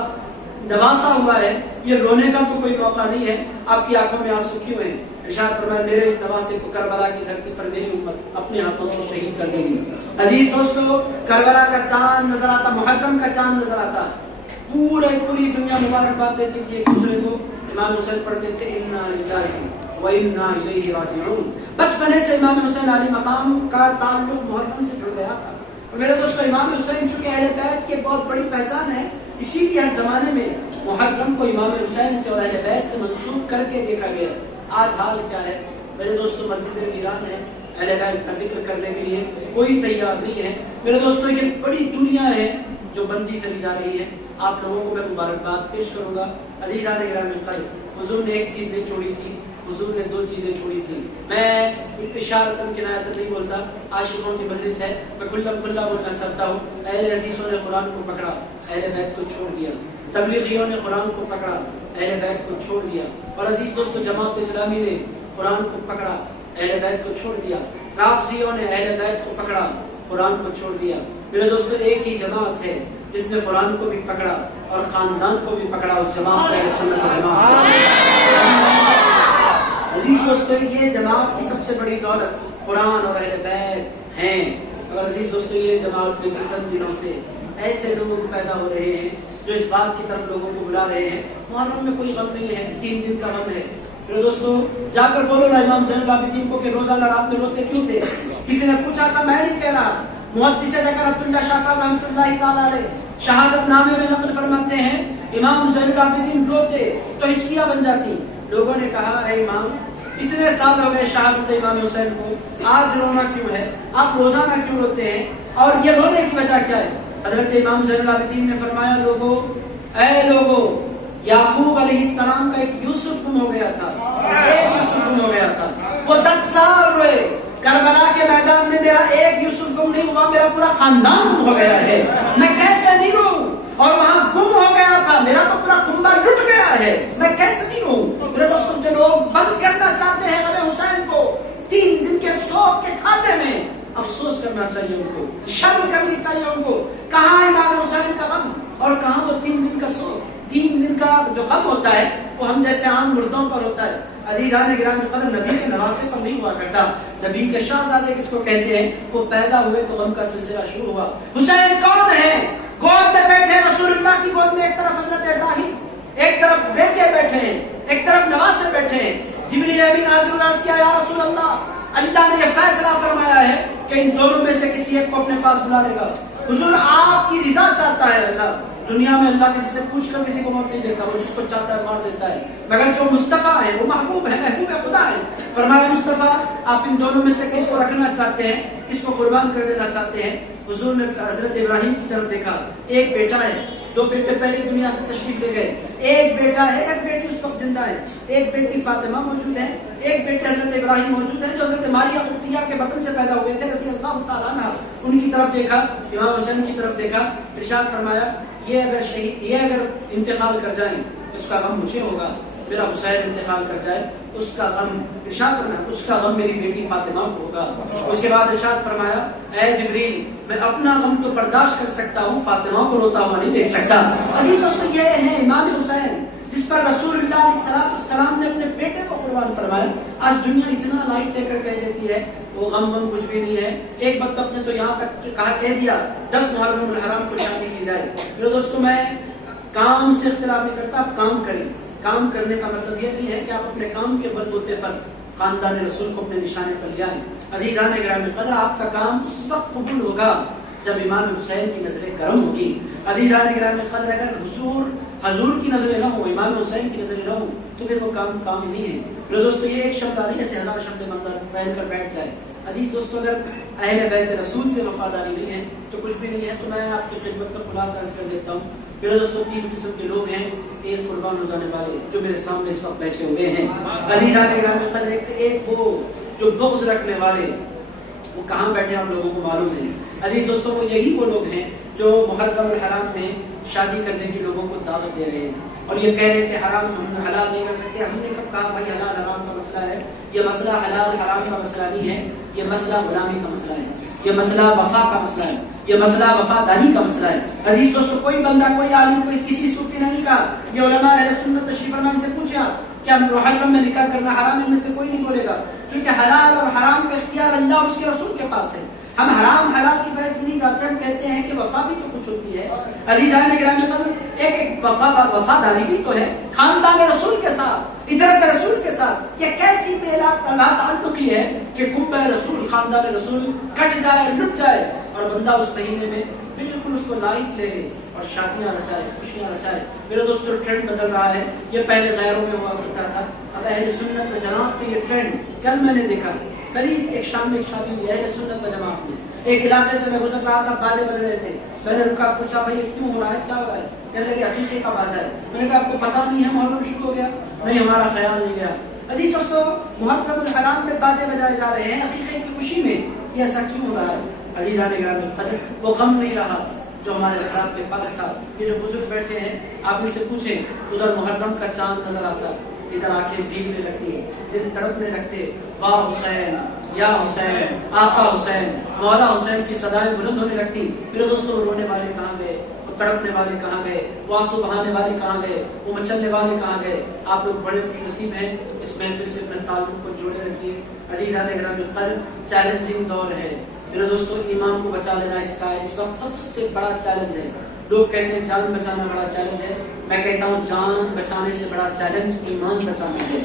نواسا ہوا ہے، یہ رونے کا تو کوئی موقع نہیں ہے، آپ کی آنکھوں میں آنسو کیوں ہیں؟ ارشاد فرمایا میرے اس نواسے کو کربلا کی دھرتی پر میری امت اپنے ہاتھوں سے شہید کر دے گی۔ عزیز دوستو، کربلا کا چاند نظر آتا، محرم کا چاند نظر آتا، پوری دنیا مبارکباد دیتی تھی ایک دوسرے کو۔ امام حسین پڑھتے تھے انا للہ وَإِنَّا إِلَيْهِ رَاجِعُونَ۔ بچپنے سے امام حسین علی مقام کا تعلق محرم سے جڑ گیا تھا۔ اور میرے دوستو، امام حسین چونکہ اہل بیت کی بہت بڑی پہچان ہے، اسی لیے ہر زمانے میں محرم کو امام حسین سے اور اہل بیت سے منسوب کر کے دیکھا گیا۔ آج حال کیا ہے میرے دوستو؟ مسجد ویران ہے، اہل بیت کا ذکر کرنے کے لیے کوئی تیار نہیں ہے۔ میرے دوستو، یہ بڑی دنیا ہے جو بنتی چلی جا رہی ہے۔ آپ لوگوں کو میں مبارکباد پیش کروں گا۔ عزیزان گرامی قدر، حضور نے ایک چیز نہیں چھوڑی تھی، حضور نے دو چیزیں چھوڑی تھی۔ میں اشارتاً کنایتاً نہیں بولتا، عاشقوں کی مجلس ہے، میں کھلا بولنا چاہتا ہوں۔ اہل حدیثوں نے قرآن کو پکڑا، اہل بیت کو چھوڑ دیا۔ تبلیغیوں نے قرآن کو پکڑا، اہل بیت کو چھوڑ دیا۔ اور عزیز دوستو، جماعت اسلامی نے قرآن کو پکڑا، اہل بیت کو چھوڑ دیا۔ رافضیوں نے اہل بیت کو پکڑا، قرآن کو چھوڑ دیا۔ میرے دوستو، ایک ہی جماعت ہے جس نے قرآن کو بھی پکڑا اور خاندان کو بھی پکڑا، اس جماعت کا سنت جماعت۔ عزیز دوستو، یہ جماعت کی سب سے بڑی دولت قرآن اور اہل بیت ہیں۔ اور عزیز دوستو، یہ جماعت میں چند دنوں سے ایسے لوگ پیدا ہو رہے ہیں جو اس بات کی طرف لوگوں کو بلا رہے ہیں۔ محرم میں کوئی غم نہیں ہے، 3 دن کا غم ہے۔ میرے دوستو، جا کر بولو نا امام زین العابدین کو کہ روزانہ رات میں روتے کیوں تھے؟ کسی نے پوچھا تھا، میں نہیں کہہ رہا، محدث ذکر عبداللہ شاہ صاحب رحمۃ اللہ تعالی علیہ شہادت نامے میں نقل فرماتے ہیں امام زین العابدین روتے تو ہچکیاں بن جاتی۔ لوگوں نے کہا، اے امام، اتنے سال ہو گئے شہادت امام حسین کو، آج رونا کیوں ہے؟ آپ روزانہ کیوں روتے ہیں؟ اور یہ رونے کی وجہ کیا ہے؟ حضرت امام زین العابدین نے فرمایا، اے لوگو، یعقوب علیہ السلام کا ایک یوسف گم ہو گیا تھا، ایک یوسف گم ہو گیا تھا، وہ 10 سال روئے۔ کربلا کے میدان میں میرا ایک یوسف گم نہیں ہوا، میرا پورا خاندان گم ہو گیا ہے، میں کیسے نہیں رہوں؟ اور وہاں گم ہو گیا تھا، میرا تو پورا کنبہ لٹ گیا ہے، میں کیسے نہیں رہوں؟ میرے دوستوں، جو لوگ بند کرنا چاہتے ہیں غم حسین کو 3 دن کے سوگ کے کھاتے میں، افسوس کرنا چاہیے ان کو، شرم کرنی چاہیے ان کو۔ کہاں امام حسین کا غم اور کہاں وہ 3 دن کا سوگ؟ 3 دن کا جو غم ہوتا ہے وہ ہم جیسے عام مردوں پر ہوتا ہے۔ عزیزان گرامی قدر، نبی کے نواسے پر نہیں ہوا کرتا۔ نبی کے شہزادے کس کو کہتے ہیں؟ وہ پیدا ہوئے تو غم کا سلسلہ شروع ہوا۔ حسین کون ہے؟ گود میں بیٹھے رسول اللہ کی گود میں، ایک طرف حضرت ابراہیم، ایک طرف بیٹے بیٹھے ہیں، ایک طرف نواسے بیٹھے ہیں۔ جبریل امین حاضر عرض کیا، یا رسول اللہ نے یہ فیصلہ فرمایا ہے کہ ان دونوں میں سے کسی ایک کو اپنے پاس بلا لے گا۔ حضور آپ کی رضا چاہتا ہے اللہ۔ دنیا میں اللہ کسی سے پوچھ کر کسی کو موت نہیں دیتا، وہ جس کو چاہتا ہے مار دیتا ہے، مگر جو مصطفیٰ ہے وہ محبوب ہے، محبوب خدا ہے۔ فرمایا، مصطفیٰ آپ ان دونوں میں سے کس کو رکھنا چاہتے ہیں، کس کو قربان کر دینا چاہتے ہیں؟ حضور نے حضرت ابراہیم کی طرف دیکھا، ایک بیٹا ہے، 2 بیٹے پہلی دنیا سے تشریف لے گئے، ایک بیٹا ہے، ایک بیٹی اس وقت زندہ ہے، ایک بیٹی فاطمہ موجود ہے، ایک بیٹے حضرت ابراہیم موجود ہے جو حضرت ماریہ قبطیہ کے بطن سے پیدا ہوئے تھے رضی اللہ تعالیٰ عنہ۔ ان کی طرف دیکھا، امام حسین کی طرف دیکھا، ارشاد فرمایا، یہ اگر انتقال کر جائیں اس کا غم مجھے ہوگا، میرا حسین انتقال کر جائے اس کا غم، ارشاد فرمایا، اس کا غم میری بیٹی فاطمہ کو ہوگا۔ اس کے بعد ارشاد فرمایا، اے جبریل، میں اپنا غم تو برداشت کر سکتا ہوں، فاطمہ کو روتا ہوا نہیں دیکھ سکتا۔ عزیز دوستو، یہ ہے امام حسین جس پر رسول اللہ علیہ السلام نے اپنے بیٹے کو قربان فرمایا۔ آج دنیا اتنا لائٹ لے کر کہہ دیتی ہے وہ غم کچھ بھی نہیں ہے۔ ایک بدبخت نے تو یہاں تک کہہ دیا 10 محرم الحرام کو شادی کی جائے۔ میرے دوستو، میں کام سے اختلاف نہیں کرتا، آپ کام کریں۔ کام کرنے کا مطلب یہ نہیں ہے کہ آپ اپنے کام کے بلبوتے پر خاندان رسول کو اپنے نشانے پر لے آئیں۔ عزیزان گرامی قدر، آپ کا کام اس وقت قبول ہوگا جب امام حسین کی نظر کرم ہوگی۔ عزیزان گرامی قدر، اگر حضور کی نظریں نہ ہو، امام حسین کی نظریں نہ ہو، تو پھر وہ کام ہی نہیں ہے۔ میرے دوستو، یہ ایک شبد آ جیسے 1000 شبد منظر پہن کر بیٹھ جائے۔ عزیز دوستو، اگر اہل بیت رسول سے وفاداری نہیں ہے تو کچھ بھی نہیں ہے۔ تو میں آپ کی خدمت میں خلاصہ عرض کر دیتا ہوں۔ میرے دوستو، 3 قسم کے لوگ ہیں، ایک قربان ہو جانے والے جو میرے سامنے اس وقت بیٹھے ہوئے ہیں۔ عزیزان گرامی قدر، ایک وہ جو بغض رکھنے والے، وہ کہاں بیٹھے آپ لوگوں کو معلوم ہے۔ عزیز دوستوں کو یہی وہ لوگ ہیں جو محرم الحرام میں شادی کرنے کے لوگوں کو دعوت دے رہے ہیں اور یہ کہہ رہے تھے حرام ہم حلال نہیں کر سکتے. ہم نے کب کہا بھائی حلال حرام کا مسئلہ ہے؟ یہ مسئلہ حلال حرام کا مسئلہ نہیں ہے، یہ مسئلہ غلامی کا مسئلہ ہے، یہ مسئلہ وفا کا مسئلہ ہے، یہ مسئلہ وفاداری کا مسئلہ ہے. عزیز دوستو کوئی بندہ کوئی عالم کوئی کسی صوفی نے نہیں کہا. یہ علماء اہل سنت تشریف فرما سے پوچھا کیا محرم میں نکاح کرنا حرام ہے؟ ان میں سے کوئی نہیں بولے گا، کیونکہ حلال اور حرام کا اختیار اللہ اور اس کے رسول کے پاس ہے. ہم حرام حلال کی بحث میں نہیں جاتے، ہم کہتے ہیں کہ وفا بھی تو کچھ ہوتی ہے. عزیزان گرامی ایک وفاداری بھی تو ہے خاندان رسول کے ساتھ، اطاعت رسول کے ساتھ. یہ کیسی اللہ تعلقی ہے کہ کنبہ رسول خاندان رسول کٹ جائے لٹ جائے اور بندہ اس مہینے میں بالکل اس کو لائٹ لے لے اور شادیاں رچائے خوشیاں رچائے. میرے دوستو ٹرینڈ بدل رہا ہے. یہ پہلے غیروں میں ہوا کرتا تھا، اب اہل سنت و جماعت پہ یہ ٹرینڈ. کل میں نے دیکھا قریب ایک شام میں ایک شادی ہوئی اہل سنت و جماعت میں. ایک علاقے سے میں گزر رہا تھا، باجے بج رہے تھے. میں نے رکا پوچھا بھائی یہ کیوں ہو رہا ہے، کیا ہو رہا ہے؟ کہنے لگے عقیقے کا باجا ہے. میں نے کہا آپ کو پتا نہیں ہے محرم شروع ہو گیا؟ نہیں ہمارا خیال نہیں گیا. عزیز دوستو محرم الحرام میں باجے بجائے جا رہے ہیں عقیقے کی خوشی میں، یہ ایسا کیوں ہو رہا ہے؟ عزیزان گرامی قدر وہ غم نہیں رہا جو ہمارے اسلام کے پاس تھا. یہ جو بزرگ بیٹھے ہیں آپ ان سے پوچھیں، ادھر محرم کا چاند نظر آتا، ادھر آنکھیں بھیگنے لگتی، دل تڑپنے لگتے، واہ حسین یا حسین آقا حسین مولا حسین کی صدائیں بلند ہونے لگتی. میرے دوستوں وہ رونے والے کہاں گئے، وہ تڑپنے والے کہاں گئے، وہ آنسو بہانے والے کہاں گئے، وہ مچلنے والے کہاں گئے؟ آپ لوگ بڑے خوش نصیب ہیں، اس محفل سے اپنے تعلق کو جوڑے رکھیے. عزیزان گرامی قدر چیلنجنگ دور ہے. میرے دوستوں ایمان کو بچا لینا اس وقت سب سے بڑا چیلنج ہے. لوگ کہتے ہیں جان بچانا بڑا چیلنج ہے، میں کہتا ہوں جان بچانے سے بڑا چیلنج ایمان بچانا ہے.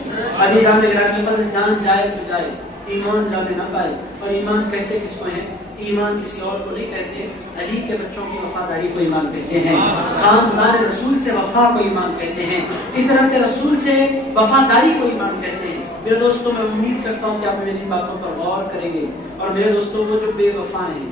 عزیزان گرامی قدر جان جائے تو جائے، ایمان جانے نہ پائے. اور ایمان کہتے کس کو ہیں؟ ایمان کسی اور کو نہیں کہتے، علی کے بچوں کی وفاداری کو ایمان کہتے ہیں، خاندان رسول سے وفا کو ایمان کہتے ہیں، اطاعت رسول سے وفاداری کو ایمان کہتے ہیں. میرے دوستوں میں امید کرتا ہوں کہ آپ میری باتوں پر غور کریں گے اور میرے دوستوں وہ جو بے وفا ہیں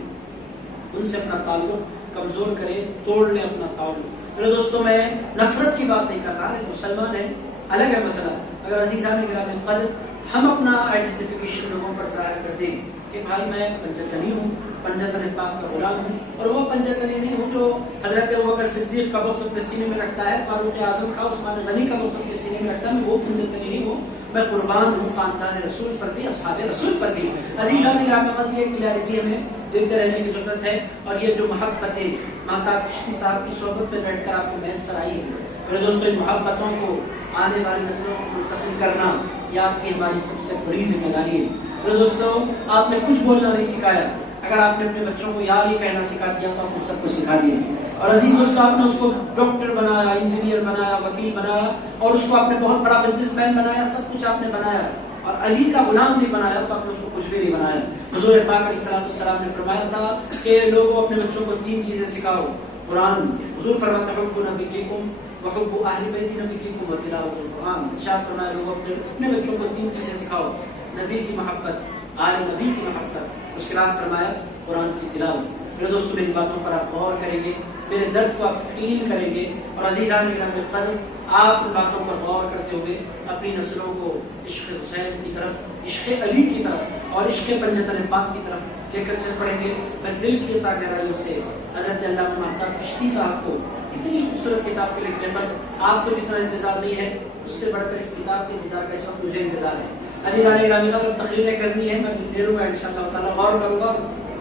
ان سے اپنا تعلق کمزور کریں، توڑ لیں اپنا تعلق. میرے دوستوں میں نفرت کی بات نہیں کر رہا، ایک مسلمان ہے الگ ہے مسئلہ. اگر عزیزان گرامی قدر ہم اپنا آئیڈینٹیفیکیشن لوگوں پر ظاہر کر دیں کہ بھائی میں پنجتنی ہوں، پنجتن پاک کا غلام ہوں، اور وہ پنجتنی نہیں ہوں جو حضرت ابوبکر صدیق کا بغض اپنے سینے میں رکھتا ہے، فاروق اعظم کا عثمان غنی کا بغض اپنے سینے میں رکھتا ہے، میں وہ پنجتنی نہیں ہوں، میں قربان ہوں خاندان رسول پر بھی، اصحاب رسول پر بھی. عزیزان گرامی یہ کلیئرٹی ہمیں دیکھتے رہنے کی ضرورت ہے. اور یہ جو محبتیں ماتا چشتی صاحب کی صحبت میں بیٹھ کر آپ کو میسر آئی ہے، میرے دوستوں ان محبتوں کو آنے والی نسلوں کو منتقل کرنا یہ آپ کی ہماری سب سے بڑی ذمہ داری ہے. میرے دوستوں آپ نے کچھ بولنا نہیں سکھایا، اگر آپ نے اپنے بچوں کو یار یہ کہنا سکھا دیا تو آپ نے سب کو سکھا دیا. اور عزیز دوستوں آپ نے اس کو ڈاکٹر بنایا، انجینئر بنایا، وکیل بنایا، اور اس کو آپ نے بہت بڑا بزنس مین بنایا، سب کچھ آپ نے بنایا. اور علی کا غلام نہیں بنایا تو آپ نے اس کو کچھ بھی نہیں بنایا. حضور پاک علیہ السلام نے فرمایا تھا کہ لوگوں اپنے بچوں کو 3 چیزیں سکھاؤ. قرآن، حضور فرماتے ہیں حب نبیکم وحب اہل بیت نبیکم وتلاوت القرآن. ارشاد فرمایا لوگوں اپنے بچوں کو 3 چیزیں سکھاؤ، نبی کی محبت، آل نبی کی محبت، اس کے بعد فرمایا قرآن کی تلاوت. میرے دوستوں میری باتوں پر آپ غور کریں گے، میرے درد کو آپ فیل کریں گے، اور عزیزان گرامی قدر آپ ان باتوں پر غور کرتے ہوئے اپنی نسلوں کو عشق حسین کی طرف، عشق علی کی طرف اور عشق پنجتن پاک کی طرف لے کر چل پڑیں گے. میں دل کی عطا گہرائیوں سے حضرت علامہ مہتاب چشتی صاحب کو اتنی خوبصورت کتاب کے لکھنے پر آپ کو جتنا انتظار نہیں ہے اس سے بڑھ کر اس کتاب کے انتظار کا اس وقت مجھے انتظار ہے. عزیزان گرامی قدر تقریریں کرنی ہے، میں لے لوں گا انشاءاللہ تعالیٰ، غور کروں گا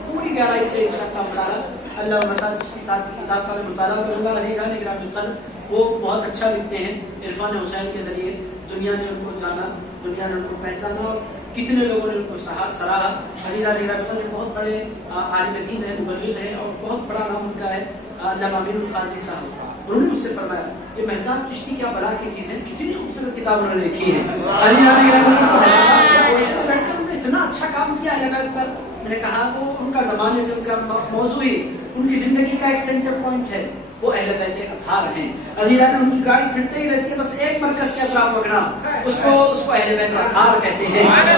پوری گہرائی سے انشاءاللہ تعالیٰ. اللہ مہتاب چشتی صاحب کی کتاب کا میں مطالعہ کروں گا. عزیزان گرامی قدر وہ بہت اچھا لکھتے ہیں، عرفان حسین کے ذریعے دنیا نے ان کو جانا، دنیا نے ان کو پہچانا، اور کتنے لوگوں نے ان کو سراہا. عزیزان گرامی قدر بہت بڑے عالم دین ہیں، مبلغ ہیں، اور بہت بڑا نام ان کا ہے علامہ امین الخارجی صاحب. انہوں نے مجھ سے فرمایا کہ مہتاب چشتی کیا بلا کی چیز ہے، کتنی خوبصورت کتاب انہوں نے لکھی ہے. اتنا اچھا کام کیا ہے لگا پر. میں نے کہا وہ ان کا زمانے سے ان کا موضوع ہی ان کی زندگی کا ایک سینٹر پوائنٹ ہے، وہ اہل بیت اطہار ہیں. عزیزان ان کی گاڑی پھرتے ہی رہتی ہے، بس ایک مرکز کے اطراف وغیرہ، اس کو اہل بیت اطہار کہتے ہیں.